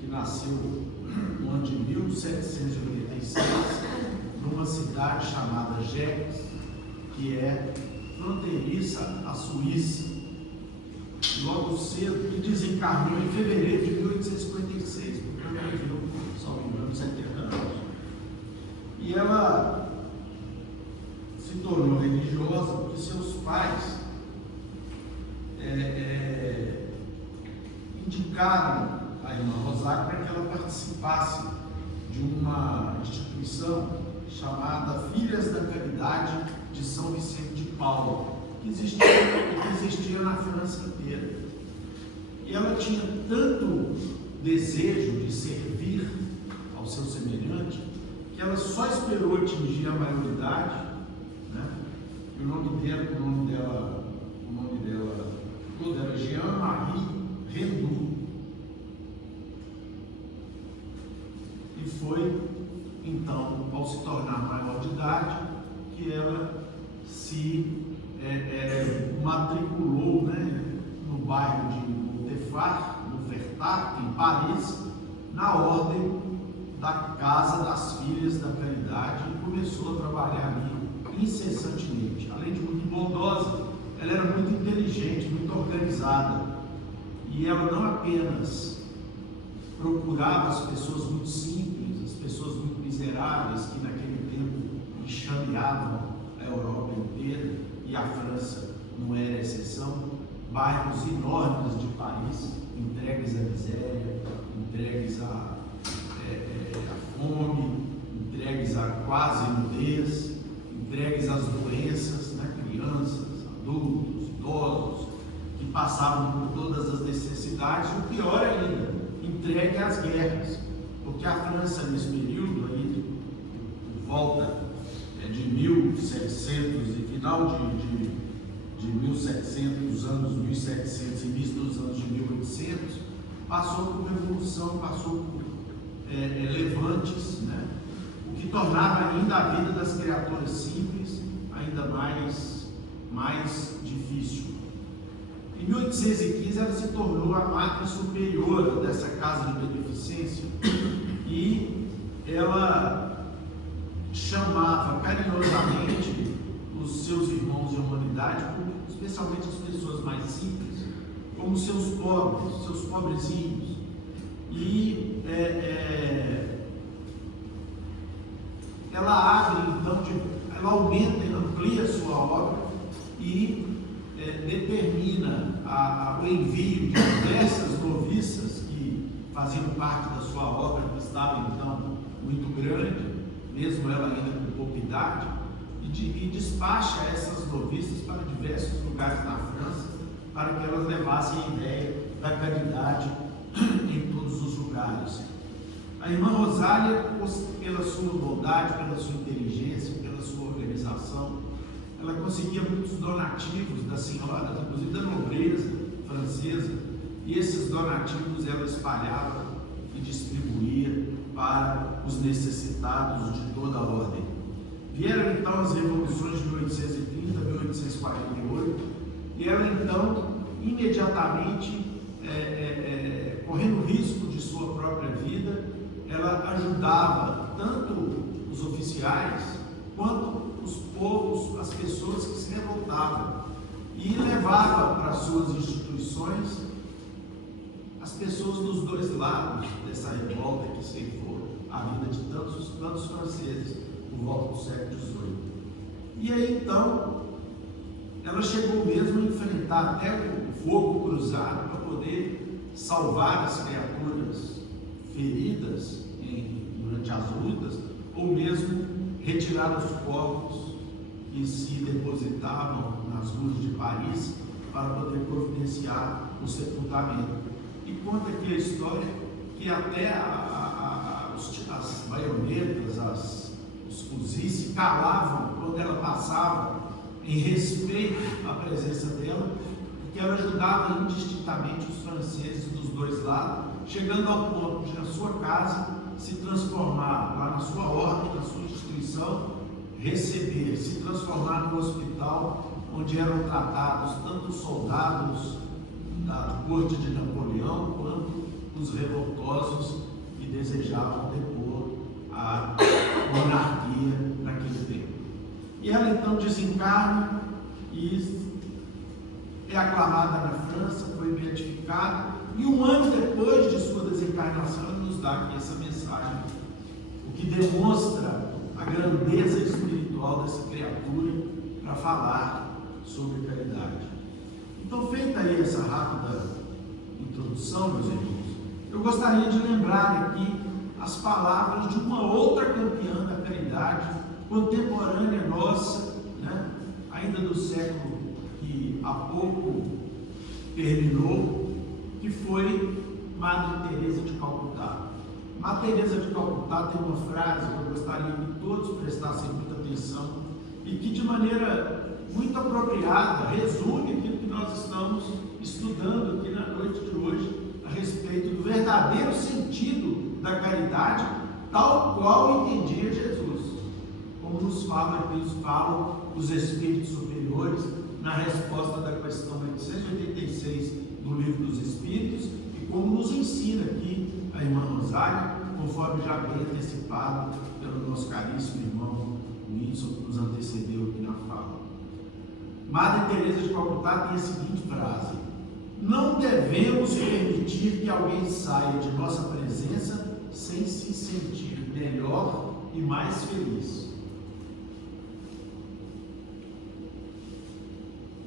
que nasceu no ano de 1786, numa cidade chamada Gex, que é fronteiriça à Suíça. Logo cedo, e desencarnou em fevereiro de 1856, porque ela viveu, salvo engano, 70 anos. E ela se tornou religiosa porque seus pais indicaram a irmã Rosália para que ela participasse de uma instituição chamada Filhas da Caridade de São Vicente de Paulo, que existia na França inteira. E ela tinha tanto desejo de servir ao seu semelhante, que ela só esperou atingir a maioridade, né? E o nome dela todo era Jean-Marie Rendu. E foi, então, ao se tornar maior de idade, que ela se matriculou, né, no bairro de Montferrat, em Paris, na ordem da Casa das Filhas da Caridade, e começou a trabalhar ali incessantemente. Além de muito bondosa, ela era muito inteligente, muito organizada, e ela não apenas procurava as pessoas muito simples, as pessoas muito miseráveis, que naquele tempo enxameavam a Europa inteira, e a França não era exceção, bairros enormes de Paris, entregues à miséria, entregues à fome, entregues a quase nudez, entregues às doenças, né? Crianças, adultos, idosos, que passavam por todas as necessidades, o pior ainda, entregue às guerras, porque a França nesse período aí, por volta de 1700 e final de 1700, anos 1700 e início dos anos de 1800, passou por revolução, passou por levantes, né? O que tornava ainda a vida das criaturas simples ainda mais difícil. Em 1815 ela se tornou a máquina superior dessa casa de beneficência e ela chamava carinhosamente os seus irmãos de humanidade, especialmente as pessoas mais simples, como seus pobrezinhos. E ela abre então, ela aumenta e amplia a sua obra e determina o envio de diversas noviças que faziam parte da sua obra, que estava então muito grande, mesmo ela ainda com pouca idade, e despacha essas noviças para diversos lugares na França, para que elas levassem a ideia da caridade em todos os lugares. A irmã Rosália, pela sua bondade, pela sua inteligência, pela sua organização, ela conseguia muitos donativos das senhoras, inclusive da nobreza francesa, e esses donativos ela espalhava e distribuía para os necessitados de toda a ordem. Vieram então as revoluções de 1830, 1848, e ela então, imediatamente, correndo risco de sua própria vida, ela ajudava tanto os oficiais quanto os povos, as pessoas que se revoltavam, e levava para suas instituições as pessoas dos dois lados dessa revolta que ceifou a vida de tantos franceses por volta do século XVIII. E aí então ela chegou mesmo a enfrentar até o fogo cruzado para poder salvar as criaturas feridas durante as lutas, ou mesmo retirar os corpos que se depositavam nas ruas de Paris para poder providenciar o sepultamento. E conta aqui a história que até as baionetas, os fuzis se calavam quando ela passava, em respeito à presença dela, porque ela ajudava indistintamente os franceses dos dois lados, chegando ao ponto de, na sua casa, se transformar, lá na sua ordem, na sua instituição, receber, se transformar no hospital onde eram tratados tanto os soldados da corte de Napoleão quanto os revoltosos que desejavam depor a monarquia naquele tempo. E ela então desencarna e é aclamada na França, foi beatificada, e um ano depois de sua desencarnação ela nos dá aqui essa mensagem, o que demonstra a grandeza espiritual dessa criatura para falar sobre caridade. Então, feita aí essa rápida introdução, meus irmãos, eu gostaria de lembrar aqui as palavras de uma outra campeã da caridade, contemporânea nossa, né? Ainda do século que há pouco terminou, que foi Madre Teresa de Calcutá. Madre Teresa de Calcutá tem uma frase que eu gostaria que todos prestassem muita atenção e que de maneira muito apropriada resume aquilo que nós estamos estudando aqui na noite de hoje a respeito do verdadeiro sentido da caridade, tal qual entendia Jesus, como nos falam os Espíritos superiores na resposta da questão 886 do Livro dos Espíritos, e como nos ensina aqui a irmã Rosália, conforme já bem antecipado pelo nosso caríssimo irmão Wilson, que nos antecedeu aqui na fala. Madre Teresa de Calcutá tem a seguinte frase: não devemos permitir que alguém saia de nossa presença sem se sentir melhor e mais feliz.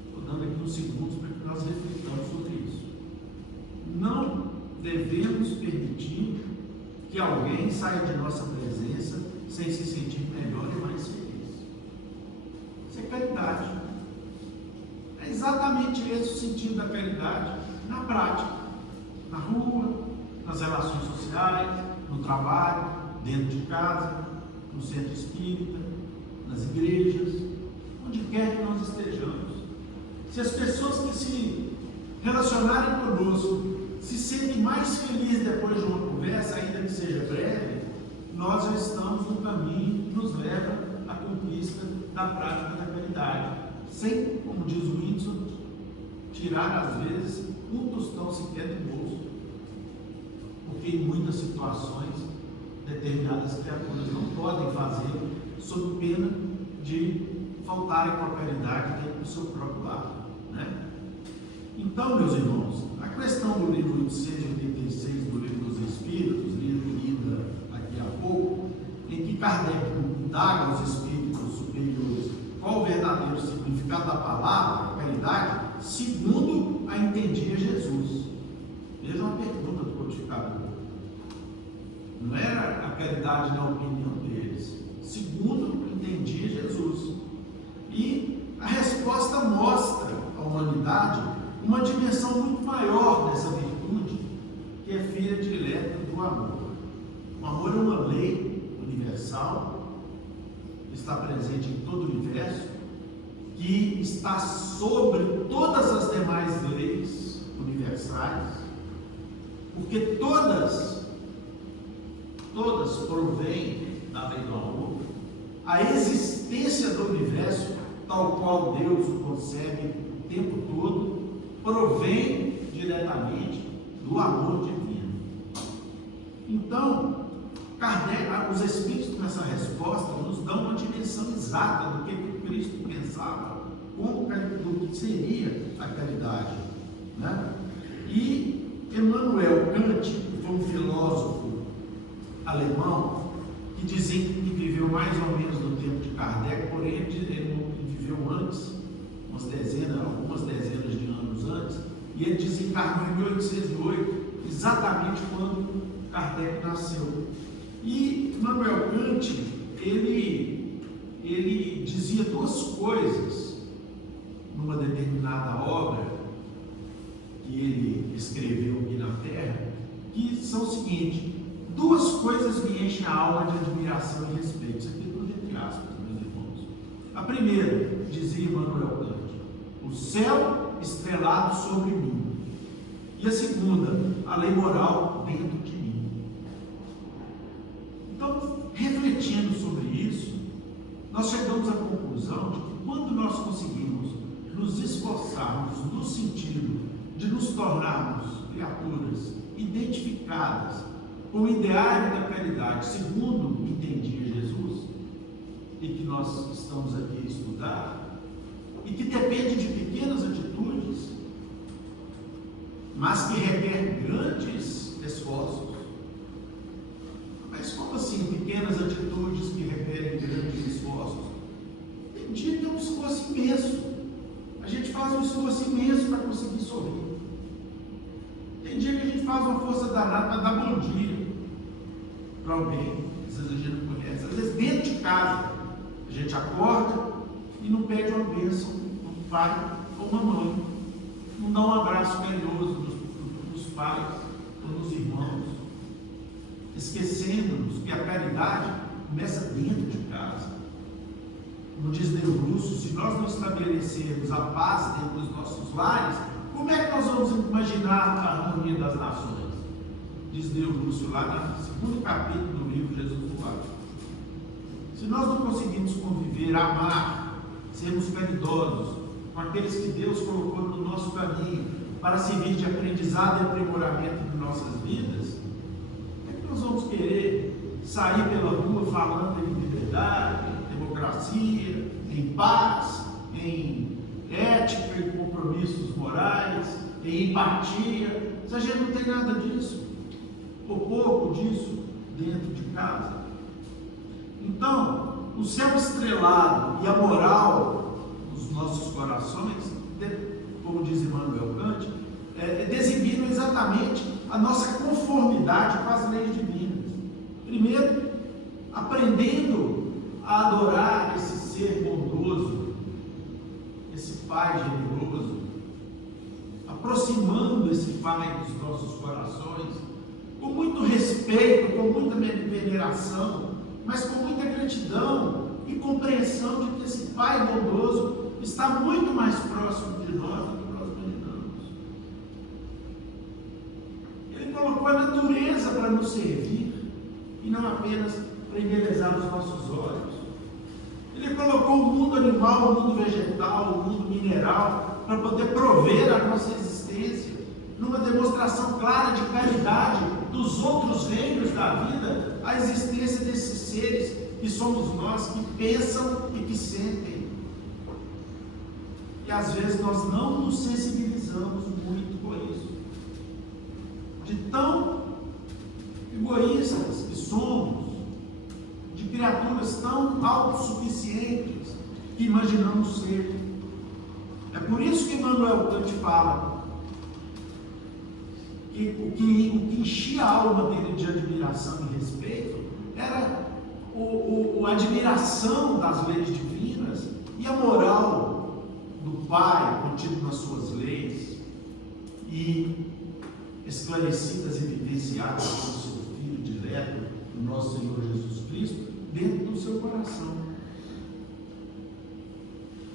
Estou dando aqui uns segundos para que nós reflitamos sobre isso. Não devemos permitir que alguém saia de nossa presença sem se sentir melhor e mais feliz. Isso é caridade. É exatamente esse o sentido da caridade na prática, na rua, nas relações sociais, no trabalho, dentro de casa, no centro espírita, nas igrejas, onde quer que nós estejamos. Se as pessoas que se relacionarem conosco se sentem mais felizes depois de uma conversa, ainda que seja breve, nós já estamos no caminho que nos leva à conquista da prática da caridade, sem, como diz o Whindersson, tirar às vezes um tostão sequer do bolso, porque em muitas situações determinadas criaturas não podem fazer sob pena de faltarem com a caridade dentro do seu próprio lar, né? Então, meus irmãos, a questão do livro 886 do Livro dos Espíritos, livro lido aqui há pouco, em que Kardec indaga aos espíritos superiores qual o verdadeiro significado da palavra caridade, segundo a entendia Jesus. Veja uma pergunta do codificador. Não era a caridade na opinião deles, segundo entendia Jesus. E a resposta mostra à humanidade uma dimensão muito maior dessa virtude, que é filha dileta do amor. O amor é uma lei universal, que está presente em todo o universo, que está sobre todas as demais leis universais, porque todas provêm da lei do amor. A existência do universo, tal qual Deus o concebe o tempo todo, provém diretamente do amor divino. Então, Kardec, os Espíritos nessa resposta nos dão uma dimensão exata do que Cristo pensava, do que seria a caridade, né? E Immanuel Kant, que foi um filósofo alemão, que dizem que viveu mais ou menos no tempo de Kardec, porém ele viveu antes, algumas dezenas de anos antes, e ele desencarnou em 1808, exatamente quando Kardec nasceu. E Immanuel Kant, ele dizia duas coisas numa determinada obra que ele escreveu aqui na Terra, que são o seguinte: duas coisas me enchem a alma de admiração e respeito. Isso aqui é tudo entre aspas, meus irmãos. A primeira, dizia Immanuel Kant, o céu estrelado sobre mim. E a segunda, a lei moral dentro de mim. Então, refletindo sobre isso, nós chegamos à conclusão de que quando nós conseguimos nos esforçarmos no sentido de nos tornarmos criaturas identificadas com o ideário da caridade, segundo entendia Jesus, e que nós estamos aqui a estudar, e que depende de pequenas atitudes, mas que requer grandes esforços. Mas como assim pequenas atitudes que requerem grandes esforços? Tem dia que é um esforço imenso. A gente faz um esforço imenso para conseguir sorrir. Tem dia que a gente faz uma força danada para dar bom dia para alguém. Às vezes a gente não conhece. Às vezes dentro de casa a gente acorda e não pede uma bênção do pai ou uma mãe. Não dá um abraço carinhoso dos pais ou dos irmãos. Esquecendo-nos que a caridade começa dentro de casa. Como diz Deus Lúcio, se nós não estabelecermos a paz dentro dos nossos lares, como é que nós vamos imaginar a harmonia das nações? Diz Deus Lúcio lá no segundo capítulo do livro Jesus do Lar. Se nós não conseguirmos conviver, amar, sermos caridosos com aqueles que Deus colocou no nosso caminho para servir de aprendizado e aprimoramento de nossas vidas, nós vamos querer sair pela rua falando em liberdade, em democracia, em paz, em ética e compromissos morais, em empatia, se a gente não tem nada disso, ou pouco disso dentro de casa. Então, o céu estrelado e a moral dos nossos corações, como diz Immanuel Kant, designam exatamente a nossa conformidade com as leis divinas. Primeiro, aprendendo a adorar esse ser bondoso, esse Pai generoso, aproximando esse Pai dos nossos corações, com muito respeito, com muita veneração, mas com muita gratidão e compreensão de que esse Pai bondoso está muito mais próximo de nós do que nós imaginamos. Ele colocou a natureza para nos servir e não apenas para embelezar os nossos olhos. Ele colocou o mundo animal, o mundo vegetal, o mundo mineral para poder prover a nossa existência, numa demonstração clara de caridade dos outros reinos da vida, a existência desses seres que somos nós, que pensam e que sentem. E às vezes nós não nos sensibilizamos muito com isso, de tão egoístas que somos, de criaturas tão autossuficientes que imaginamos ser. É por isso que Immanuel Kant fala que o que enchia a alma dele de admiração e respeito era a admiração das leis divinas e a moral do Pai contido nas suas leis e esclarecidas e vivenciadas pelo seu Filho dileto, o nosso Senhor Jesus Cristo, dentro do seu coração.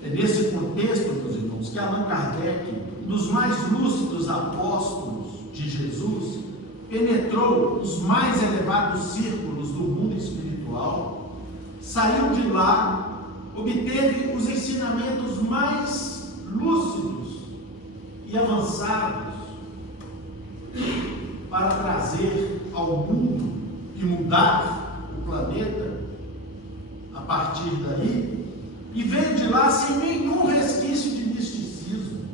É nesse contexto, meus irmãos, que Allan Kardec, nos mais lúcidos apóstolos de Jesus, penetrou os mais elevados círculos do mundo espiritual, saiu de lá, obteve os ensinamentos mais lúcidos e avançados para trazer ao mundo e mudar o planeta a partir daí, e veio de lá sem nenhum resquício de misticismo.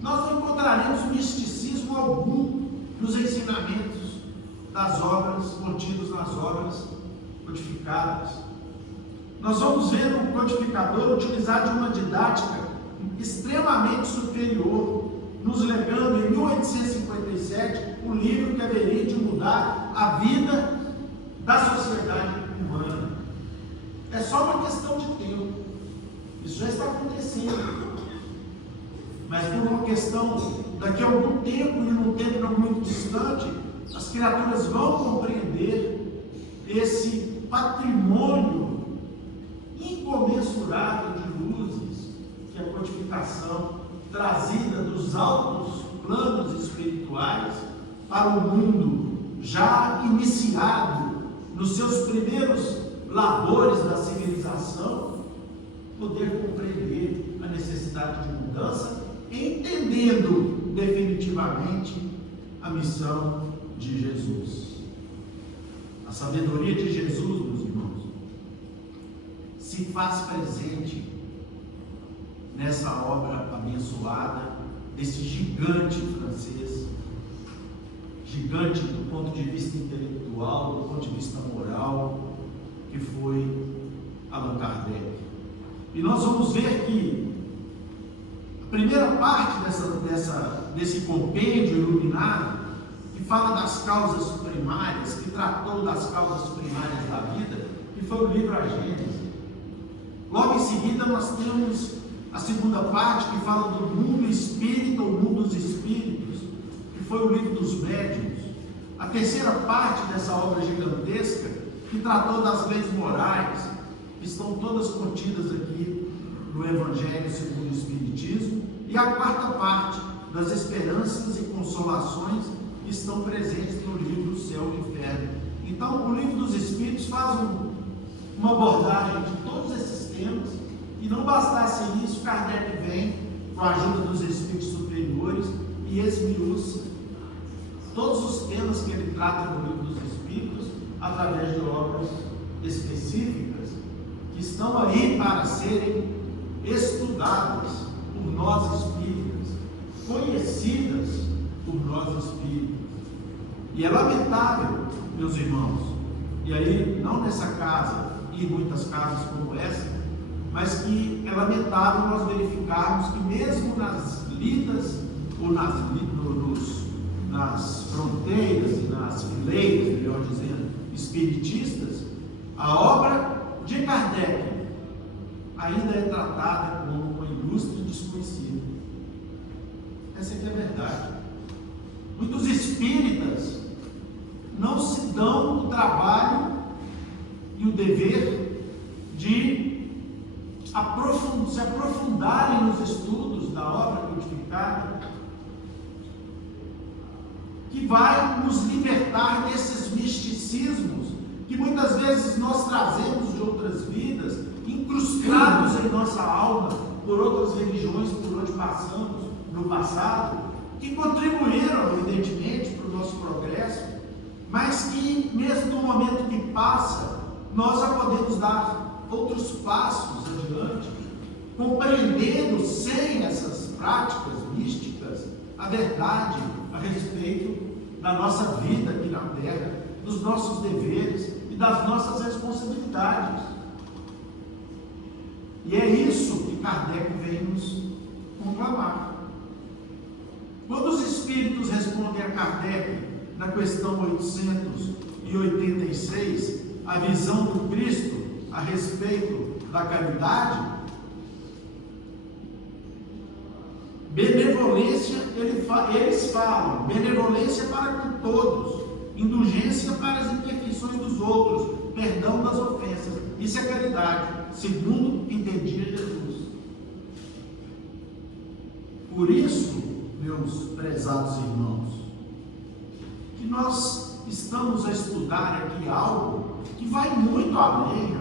Nós não encontraremos misticismo algum nos ensinamentos das obras, contidos nas obras codificadas. Nós vamos ver o codificador utilizar de uma didática extremamente superior, nos legando em 1857 um livro que haveria de mudar a vida da sociedade humana. É só uma questão de tempo. Isso já está acontecendo. Mas por uma questão, daqui a algum tempo, e num tempo não muito distante, as criaturas vão compreender esse patrimônio incomensurável de luzes que a codificação trazida dos altos planos espirituais para o mundo já iniciado nos seus primeiros labores da civilização, poder compreender a necessidade de mudança, entendendo definitivamente a missão de Jesus. A sabedoria de Jesus, meus irmãos, se faz presente nessa obra abençoada desse gigante francês, gigante do ponto de vista intelectual, do ponto de vista moral, que foi Allan Kardec. E nós vamos ver que a primeira parte desse compêndio iluminado, que fala das causas primárias, que tratou das causas primárias da vida, que foi o livro A Gênese. Logo em seguida nós temos a segunda parte, que fala do mundo espírita, o mundo dos espíritos, que foi o livro dos médiuns. A terceira parte dessa obra gigantesca, que tratou das leis morais, que estão todas contidas aqui no Evangelho segundo o Espiritismo, e a quarta parte, das esperanças e consolações, que estão presentes no livro do Céu e Inferno. Então, o livro dos Espíritos faz uma abordagem de todos esses temas, e não bastasse isso, Kardec vem, com a ajuda dos Espíritos superiores, e esmiuça todos os temas que ele trata no livro dos Espíritos, através de obras específicas, que estão aí para serem estudadas por nós espíritas, conhecidas por nós espíritas. E é lamentável, meus irmãos, e aí não nessa casa e em muitas casas como essa, mas que é lamentável nós verificarmos que mesmo nas lidas ou nas fronteiras e nas fileiras, melhor dizendo, espiritistas, A obra de Kardec ainda é tratada como uma ilustre desconhecida. Essa aqui é a verdade. Muitos espíritas não se dão o trabalho e o dever de se aprofundarem nos estudos da obra codificada, que vai nos libertar desses misticismos que muitas vezes nós trazemos de outras vidas, incrustados em nossa alma por outras religiões por onde passamos no passado, que contribuíram, evidentemente, para o nosso progresso, mas que, mesmo no momento que passa, nós já podemos dar outros passos adiante, compreendendo, sem essas práticas místicas, a verdade a respeito da nossa vida aqui na Terra, dos nossos deveres e das nossas responsabilidades. E é isso que Kardec vem nos conclamar. Quando os espíritos respondem a Kardec na questão 886, a visão do Cristo a respeito da caridade, benevolência, eles falam, benevolência para com todos, indulgência para as imperfeições dos outros, perdão das ofensas. Isso é caridade, segundo entendia Jesus. Por isso, meus prezados irmãos, que nós estamos a estudar aqui algo que vai muito além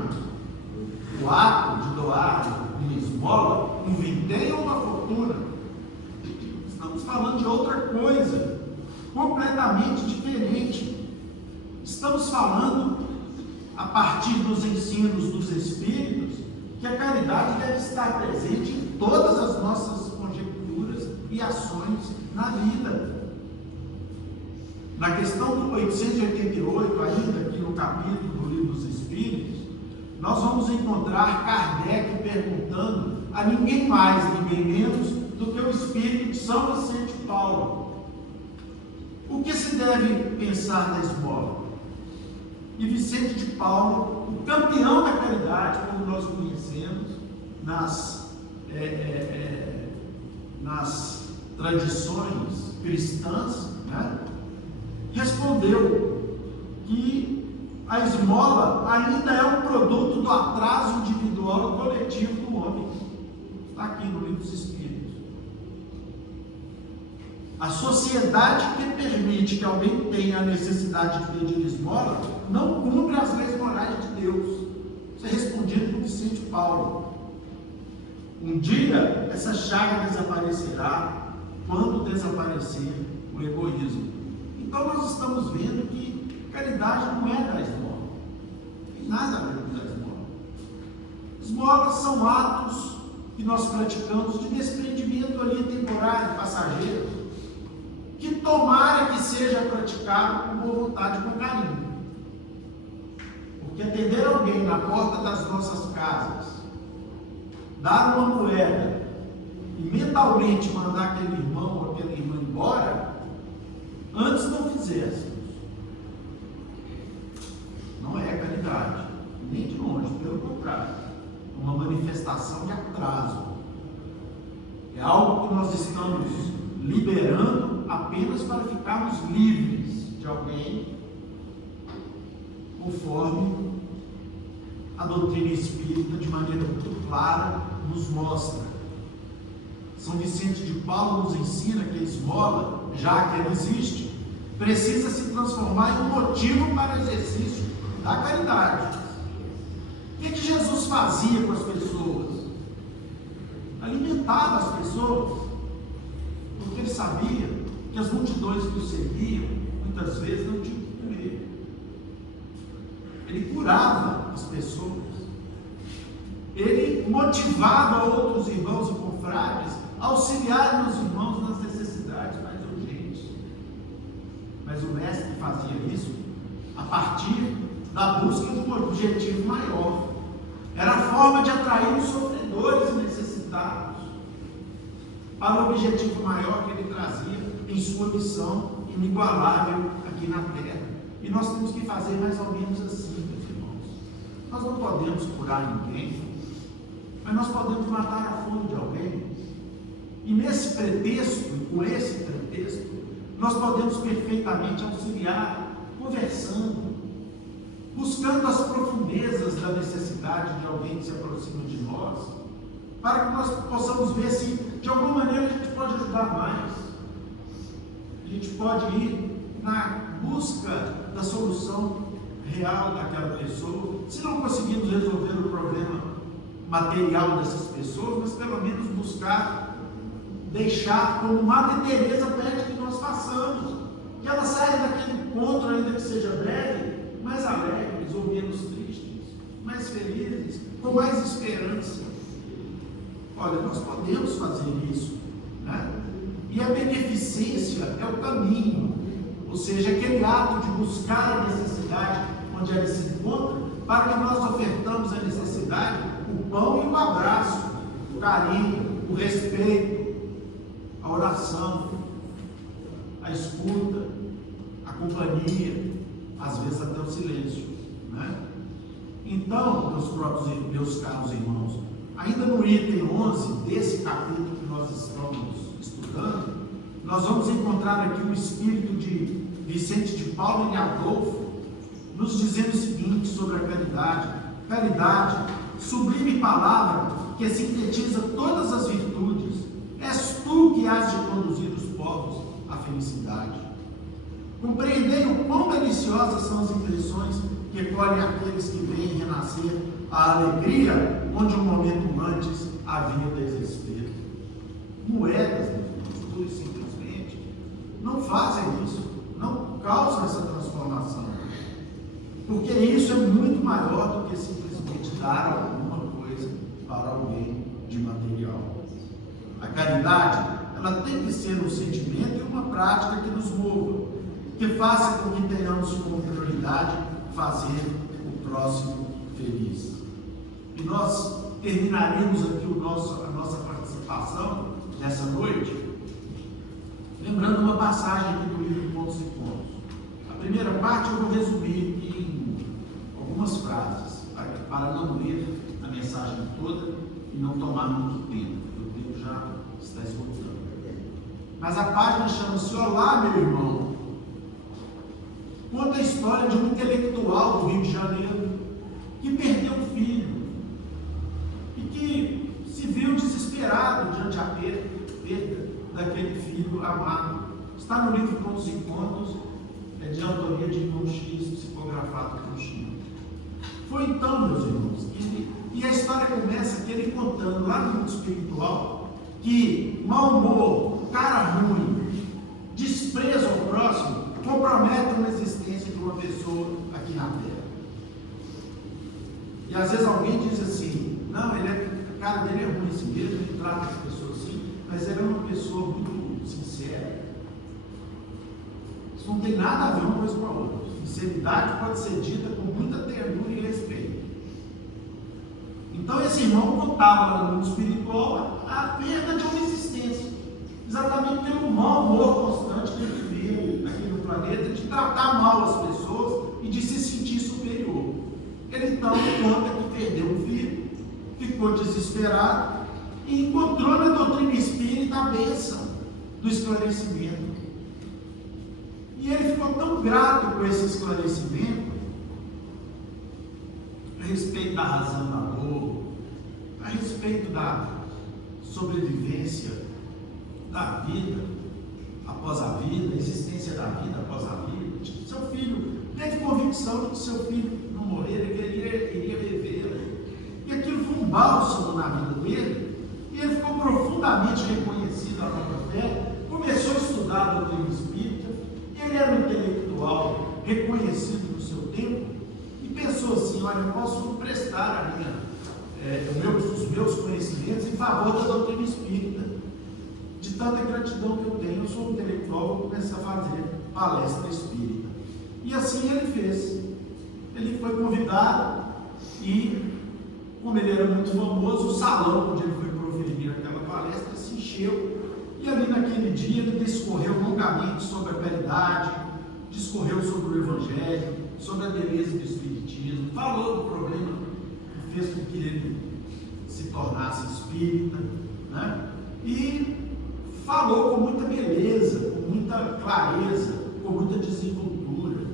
do ato de doar uma esmola, um vintém ou uma fortuna. Estamos falando de outra coisa, completamente diferente. Estamos falando, a partir dos ensinos dos Espíritos, que a caridade deve estar presente em todas as nossas conjecturas e ações na vida. Na questão do 888, ainda aqui no capítulo do Livro dos Espíritos, nós vamos encontrar Kardec perguntando a ninguém mais, ninguém menos do que o Espírito de São Vicente de Paulo: o que se deve pensar da esmola? E Vicente de Paulo, o campeão da caridade, como nós o conhecemos nas tradições cristãs, né, respondeu que a esmola ainda é um produto do atraso individual e coletivo do homem. Está aqui no Livro dos Espíritos. A sociedade que permite que alguém tenha a necessidade de pedir esmola não cumpre as leis morais de Deus. Isso é respondido por Vicente Paulo. Um dia essa chaga desaparecerá quando desaparecer o egoísmo. Então nós estamos vendo que caridade não é dar esmola. Não tem nada a ver com dar esmola. Esmolas são atos que nós praticamos de desprendimento ali temporário, passageiro, que tomara que seja praticado com boa vontade, com carinho. Porque atender alguém na porta das nossas casas, dar uma moeda e mentalmente mandar aquele irmão ou aquela irmã embora, antes não fizéssemos. Não é caridade, nem de longe, pelo contrário, uma manifestação de atraso. É algo que nós estamos liberando apenas para ficarmos livres de alguém, conforme a doutrina espírita de maneira muito clara nos mostra. São Vicente de Paulo nos ensina que a esmola, já que ela existe, precisa se transformar em um motivo para o exercício da caridade. O que Jesus fazia com as pessoas? Alimentava as pessoas, porque ele sabia que as multidões que o seguiam, muitas vezes não tinham o que comer. Ele curava as pessoas, ele motivava outros irmãos e confrades a auxiliarem os irmãos nas necessidades mais urgentes. Mas o mestre fazia isso a partir da busca de um objetivo maior. Era a forma de atrair os sofredores e necessitados para o objetivo maior que ele trazia em sua missão inigualável aqui na Terra. E nós temos que fazer mais ou menos assim, meus irmãos. Nós não podemos curar ninguém, mas nós podemos matar a fome de alguém. E nesse pretexto, com esse pretexto, nós podemos perfeitamente auxiliar, conversando, buscando as profundezas da necessidade de alguém que se aproxima de nós, para que nós possamos ver se de alguma maneira a gente pode ajudar mais. A gente pode ir na busca da solução real daquela pessoa, se não conseguimos resolver o problema material dessas pessoas, mas pelo menos buscar deixar como Madre Teresa pede que nós façamos, que ela saia daquele encontro, ainda que seja breve, mais alegres ou menos tristes, mais felizes, com mais esperança. Olha, nós podemos fazer isso, né? E a beneficência é o caminho, ou seja, aquele ato de buscar a necessidade onde ela se encontra, para que nós ofertamos a necessidade, o pão e o abraço, o carinho, o respeito, a oração, a escuta, a companhia, às vezes até o silêncio, né? Então, meus caros irmãos, ainda no item 11 desse capítulo que nós estamos estudando, nós vamos encontrar aqui o espírito de Vicente de Paulo e Adolfo, nos dizendo o seguinte sobre a caridade: caridade, sublime palavra que sintetiza todas as virtudes, és tu que has de conduzir os povos à felicidade. Compreendei o quão deliciosas são as impressões que colhem aqueles que veem renascer a alegria onde um momento antes havia desespero. Moedas, pura e simplesmente, não fazem isso, não causam essa transformação, porque isso é muito maior do que simplesmente dar alguma coisa para alguém de material. A caridade, ela tem que ser um sentimento e uma prática que nos mova, que faça com que tenhamos como prioridade fazer o próximo feliz. E nós terminaremos aqui a nossa participação nessa noite, lembrando uma passagem aqui do livro Pontos e Pontos. A primeira parte eu vou resumir em algumas frases, para não ler a mensagem toda e não tomar muito tempo, porque o tempo já está esgotando. Mas a página chama-se Olá, meu irmão. Conta a história de um intelectual do Rio de Janeiro que perdeu um filho e que se viu desesperado diante da perda daquele filho amado. Está no livro Contos e Contos, de autoria de Irmão X, psicografado por Chico. Foi então, meus irmãos, e a história começa que ele contando lá no mundo espiritual que mau humor, cara ruim, desprezo ao próximo comprometem a existência de uma pessoa aqui na Terra. E às vezes alguém diz assim: não, a cara dele é ruim assim mesmo, ele trata as pessoas assim, mas ele é uma pessoa muito sincera. Isso não tem nada a ver uma coisa com a outra. Sinceridade pode ser dita com muita ternura e respeito. Então esse irmão contava lá no mundo espiritual a perda de uma existência, exatamente pelo mau humor constante que ele vivia aqui no planeta, de tratar mal as pessoas e de se sentir superior. Ele então conta que perdeu um filho, ficou desesperado e encontrou na doutrina espírita a bênção do esclarecimento. E ele ficou tão grato com esse esclarecimento a respeito da razão da dor, a respeito da sobrevivência da vida após a vida, a existência da vida após a vida. Seu filho teve convicção de que seu filho não morrer, ele iria viver. E aquilo foi um bálsamo na vida dele, e ele ficou profundamente reconhecido na própria fé, começou a estudar a doutrina espírita. Ele era um intelectual reconhecido no seu tempo e pensou assim: olha, eu posso prestar os meus conhecimentos em favor da doutrina espírita. De tanta gratidão que eu tenho, eu sou um intelectual, vou começar a fazer palestra espírita. E assim ele fez. Ele foi convidado e, como ele era muito famoso, o salão onde ele foi proferir aquela palestra se encheu. E ali naquele dia ele discorreu longamente sobre a caridade, discorreu sobre o Evangelho, sobre a beleza do Espiritismo, falou do problema fez com que ele se tornasse espírita, né? E falou com muita beleza, com muita clareza, com muita desenvoltura,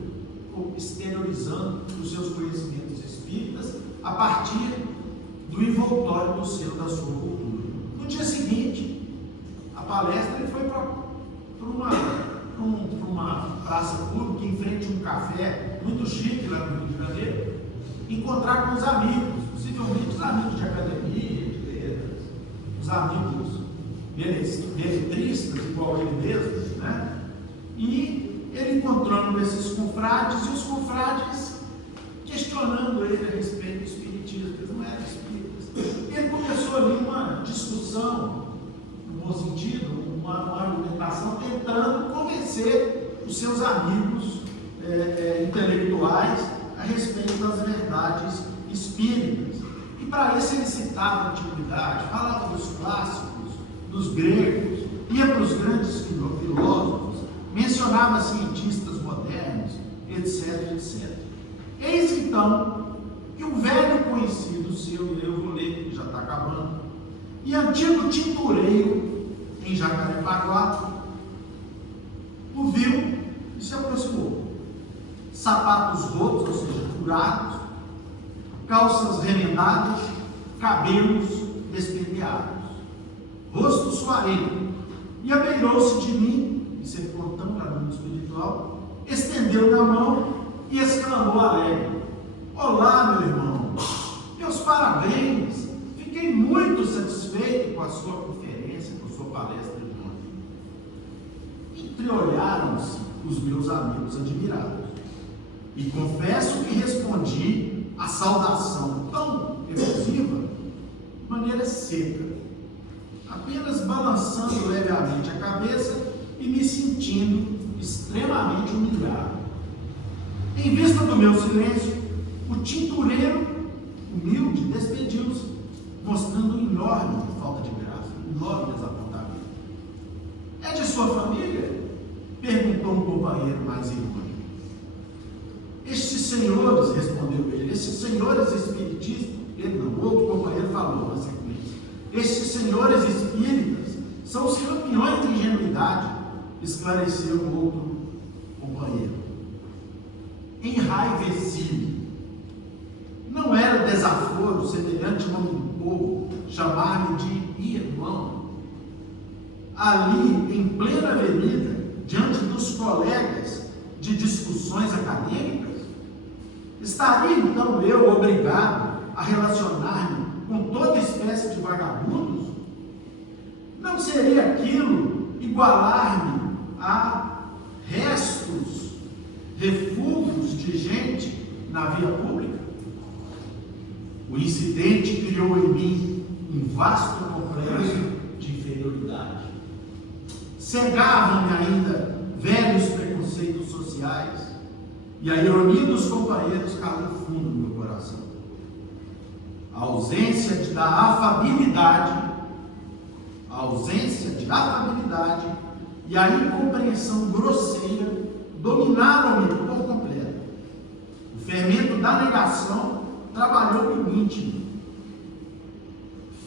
exteriorizando os seus conhecimentos espíritas a partir do envoltório do selo da sua cultura. No dia seguinte, a palestra, ele foi para uma praça pública, em frente a um café muito chique lá no Rio de Janeiro, encontrar com os amigos, possivelmente os amigos de academia, de letras, os amigos beletristas, igual ele mesmo, né? E ele encontrando esses confrades, e os confrades questionando ele a respeito do espiritismo. Eles não eram espíritas. E ele começou ali uma discussão, no bom sentido, uma argumentação, tentando convencer os seus amigos intelectuais a respeito das verdades espíritas. E para isso ele citava a antiguidade, falava dos clássicos, dos gregos, ia para os grandes filósofos, mencionava cientistas modernos, etc, etc. Eis então que um velho conhecido seu, eu vou ler, que já está acabando, e antigo tintureiro em Jacarepaguá, o viu e se aproximou. Sapatos rotos, ou seja, furados, calças remendadas, cabelos despenteados, rosto suarento, e abeirou-se de mim, e sempre contando para o mundo espiritual, estendeu-me a mão e exclamou alegre: olá, meu irmão, meus parabéns, fiquei muito satisfeito com a sua conferência, com a sua palestra de ontem. Entreolharam-se os meus amigos admirados, e confesso que respondi a saudação tão efusiva de maneira seca, apenas balançando levemente a cabeça e me sentindo extremamente humilhado. Em vista do meu silêncio, o tintureiro humilde despediu-se, mostrando enorme falta de graça, enorme desapontamento. É de sua família? Perguntou um companheiro mais irônico. Estes senhores, respondeu ele, estes senhores espiritistas, ele não, outro companheiro falou na sequência, estes senhores espíritas são os campeões de ingenuidade, esclareceu o outro companheiro. Enraivecido, não era desaforo semelhante a um povo chamar-me de irmão. Ali, em plena avenida, diante dos colegas de discussões acadêmicas, estaria então eu obrigado a relacionar-me com toda espécie de vagabundos? Não seria aquilo igualar-me a restos, refúgios de gente na via pública? O incidente criou em mim um vasto complexo de inferioridade. Cegavam-me ainda velhos preconceitos sociais, e a ironia dos companheiros caiu fundo no meu coração. A ausência da afabilidade e a incompreensão grosseira dominaram-me por completo. O fermento da negação trabalhou no íntimo,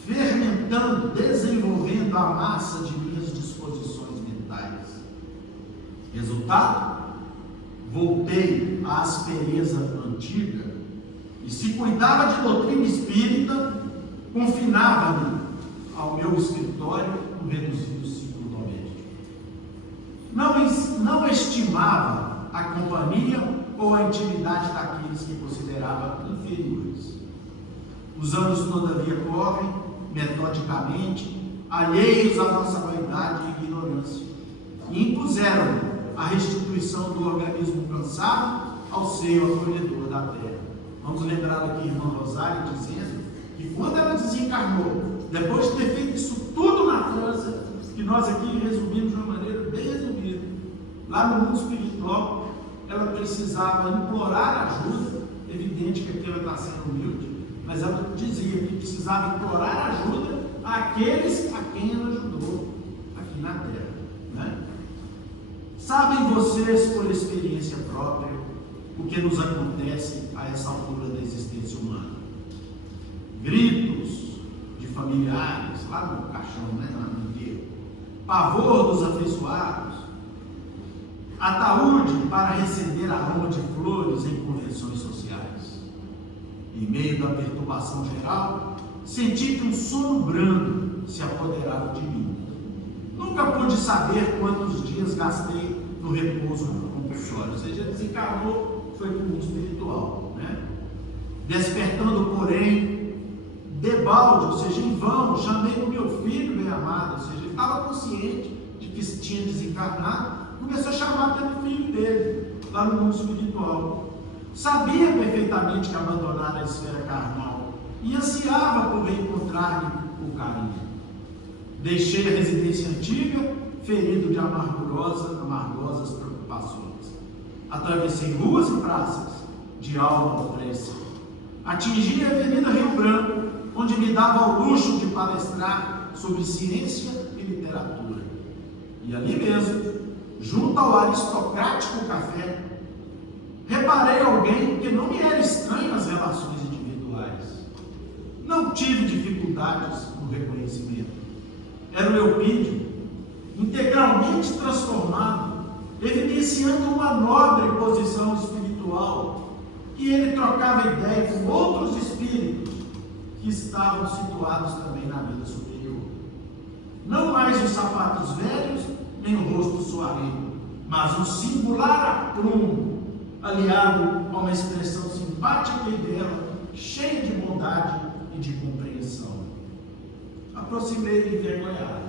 fermentando, desenvolvendo a massa de minhas disposições mentais. Resultado? Voltei à aspereza antiga e, se cuidava de doutrina espírita, confinava-me ao meu escritório no reduzido ciclo doméstico. Não estimava a companhia ou a intimidade daqueles que considerava inferiores. Os anos, todavia, correm metodicamente, alheios à nossa vaidade e ignorância, e impuseram a restituição do organismo cansado ao seio acolhedor da terra. Vamos lembrar aqui a irmã Rosália dizendo que quando ela desencarnou, depois de ter feito isso tudo na França, que nós aqui resumimos de uma maneira bem resumida, lá no mundo espiritual, ela precisava implorar ajuda, evidente que aqui ela está sendo humilde, mas ela dizia que precisava implorar ajuda àqueles a quem ela ajudou aqui na terra, né? Sabem vocês, por experiência própria, o que nos acontece a essa altura da existência humana? gritos de familiares lá no caixão, né, no enterro, pavor dos afeiçoados, ataúde para receber aroma de flores em convenções sociais. Em meio da perturbação geral, senti que um sono brando se apoderava de mim. Nunca pude saber quantos dias gastei no repouso compulsório, ou seja, desencarnou, foi para o mundo espiritual, né? Despertando, porém, debalde, ou seja, em vão, chamei o meu filho bem amado, ou seja, ele estava consciente de que tinha desencarnado, começou a chamar pelo filho dele, lá no mundo espiritual. Sabia perfeitamente que abandonara a esfera carnal e ansiava por reencontrar-lhe o carinho. Deixei a residência antiga, ferido de amargosas preocupações. Atravessei ruas e praças, de alma ao prece. Atingi a Avenida Rio Branco, onde me dava ao luxo de palestrar sobre ciência e literatura. E ali mesmo, junto ao aristocrático café, reparei alguém que não me era estranho às relações individuais. Não tive dificuldades no reconhecimento. Era o Eupídio, integralmente transformado, evidenciando uma nobre posição espiritual, e ele trocava ideia com outros espíritos que estavam situados também na vida superior. Não mais os sapatos velhos, nem o rosto soareno, mas um singular aprumo, aliado a uma expressão simpática e bela, cheia de bondade e de compreensão. Aproximei-me envergonhado.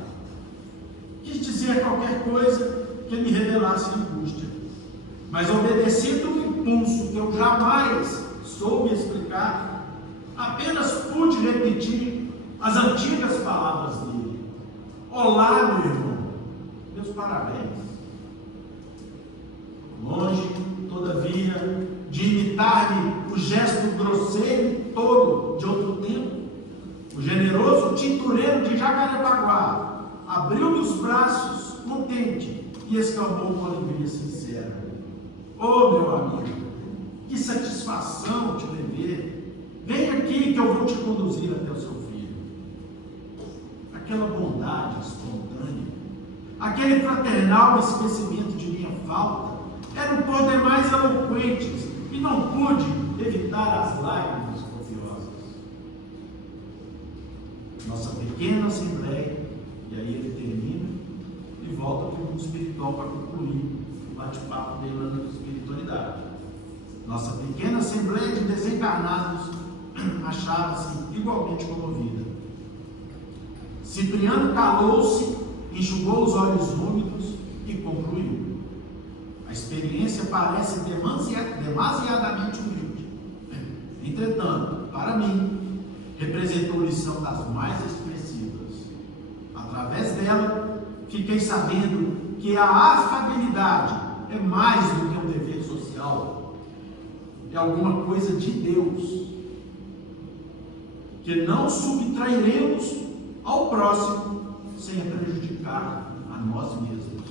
Quis dizer qualquer coisa que me revelasse angústia, mas obedecendo um impulso que eu jamais soube explicar, apenas pude repetir as antigas palavras dele. Olá, meu irmão, meus parabéns. Longe, todavia, de imitar-lhe o gesto grosseiro todo de outro tempo, o generoso tintureiro de Jacarepaguá abriu-me os braços, contente, e exclamou com alegria sincera: "Oh, meu amigo, que satisfação te rever! Vem aqui que eu vou te conduzir até o seu filho." Aquela bondade espontânea, aquele fraternal esquecimento de minha falta, eram por demais eloquentes e não pude evitar as lágrimas copiosas. Nossa pequena assembleia, e aí ele termina e volta para o mundo espiritual para concluir o bate-papo dele lá na espiritualidade. Nossa pequena assembleia de desencarnados achava-se igualmente comovida. Cipriano calou-se, enxugou os olhos úmidos e concluiu: "A experiência parece demasiadamente humilde. Entretanto, para mim, representou lição das mais expressivas. Através dela, fiquei sabendo que a afabilidade é mais do que um dever social, é alguma coisa de Deus, que não subtrairemos ao próximo sem prejudicar a nós mesmos."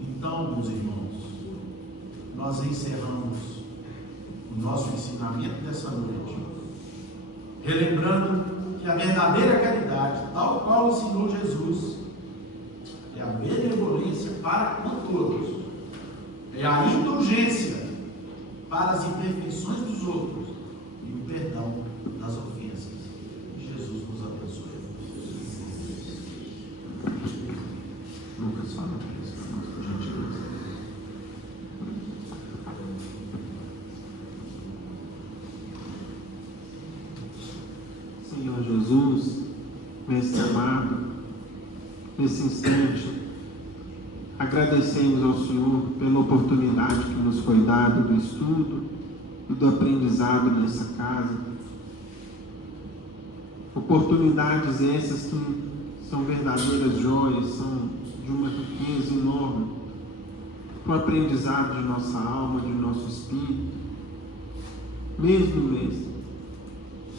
Então, meus irmãos, nós encerramos o nosso ensinamento dessa noite, relembrando que a verdadeira caridade, tal qual ensinou Jesus, é a benevolência para com todos, é a indulgência para as imperfeições dos outros e o perdão das ofensas. Jesus nos abençoe. Lucas, fala para isso, por gentileza. Senhor Jesus, Mestre amado, nesse instante, agradecemos ao Senhor pela oportunidade que nos foi dada do estudo e do aprendizado nessa casa. Oportunidades essas que são verdadeiras joias, são de uma riqueza enorme para o aprendizado de nossa alma, de nosso espírito. Mesmo,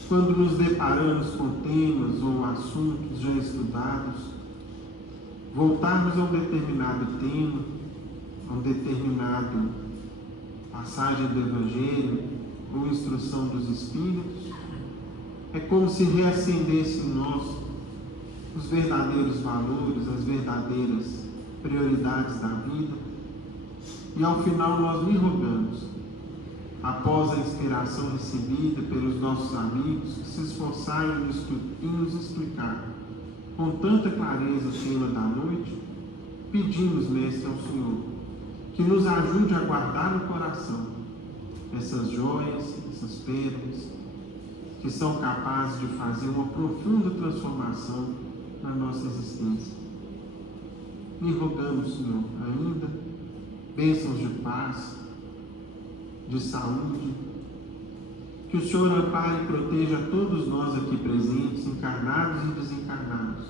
quando nos deparamos com temas ou assuntos já estudados, voltarmos a um determinado tema, a um determinado passagem do Evangelho ou instrução dos Espíritos, É como se reacendesse em nós os verdadeiros valores, as verdadeiras prioridades da vida. E ao final nós lhe rogamos, após a inspiração recebida pelos nossos amigos que se esforçaram em nos explicar com tanta clareza o tema da noite, pedimos, Mestre, ao Senhor, que nos ajude a guardar no coração essas joias, essas pérolas, que são capazes de fazer uma profunda transformação na nossa existência. E rogamos, Senhor, ainda bênçãos de paz, de saúde, que o Senhor ampare e proteja a todos nós aqui presentes, encarnados e desencarnados,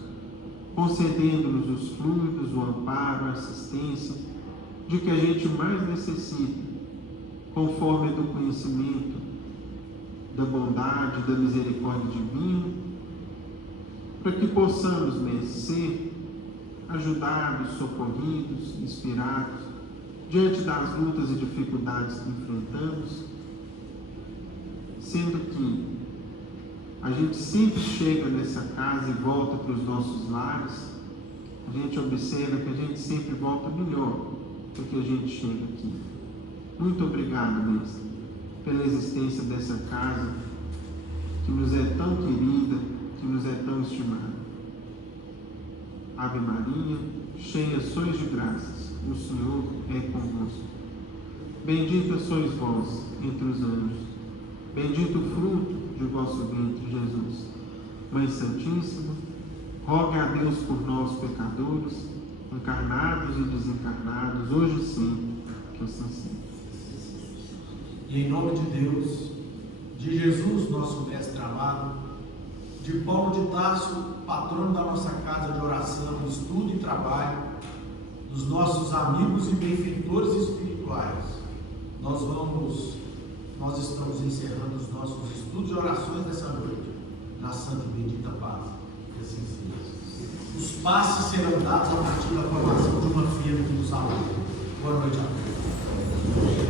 concedendo-nos os fluidos, o amparo, a assistência de que a gente mais necessita, conforme do conhecimento, da bondade, da misericórdia divina, para que possamos, Mestre, ser ajudados, socorridos, inspirados, diante das lutas e dificuldades que enfrentamos, sendo que a gente sempre chega nessa casa e volta para os nossos lares, a gente observa que a gente sempre volta melhor do que a gente chega aqui. Muito obrigado, Mestre, pela existência dessa casa que nos é tão querida, que nos é tão estimada. Ave Maria, cheia sois de graças, o Senhor é convosco. Bendita sois vós entre os anjos, bendito o fruto de vosso ventre, Jesus. Mãe Santíssima, roga a Deus por nós, pecadores, encarnados e desencarnados, hoje e sempre, que assim seja. E em nome de Deus, de Jesus, nosso Mestre amado, de Paulo de Tarso, patrono da nossa casa de oração, estudo e trabalho, dos nossos amigos e benfeitores espirituais, nós estamos encerrando os nossos estudos e orações dessa noite, na santa e bendita paz. Que assim seja. Os passes serão dados a partir da formação de uma fila que nos aluga. Boa noite a todos.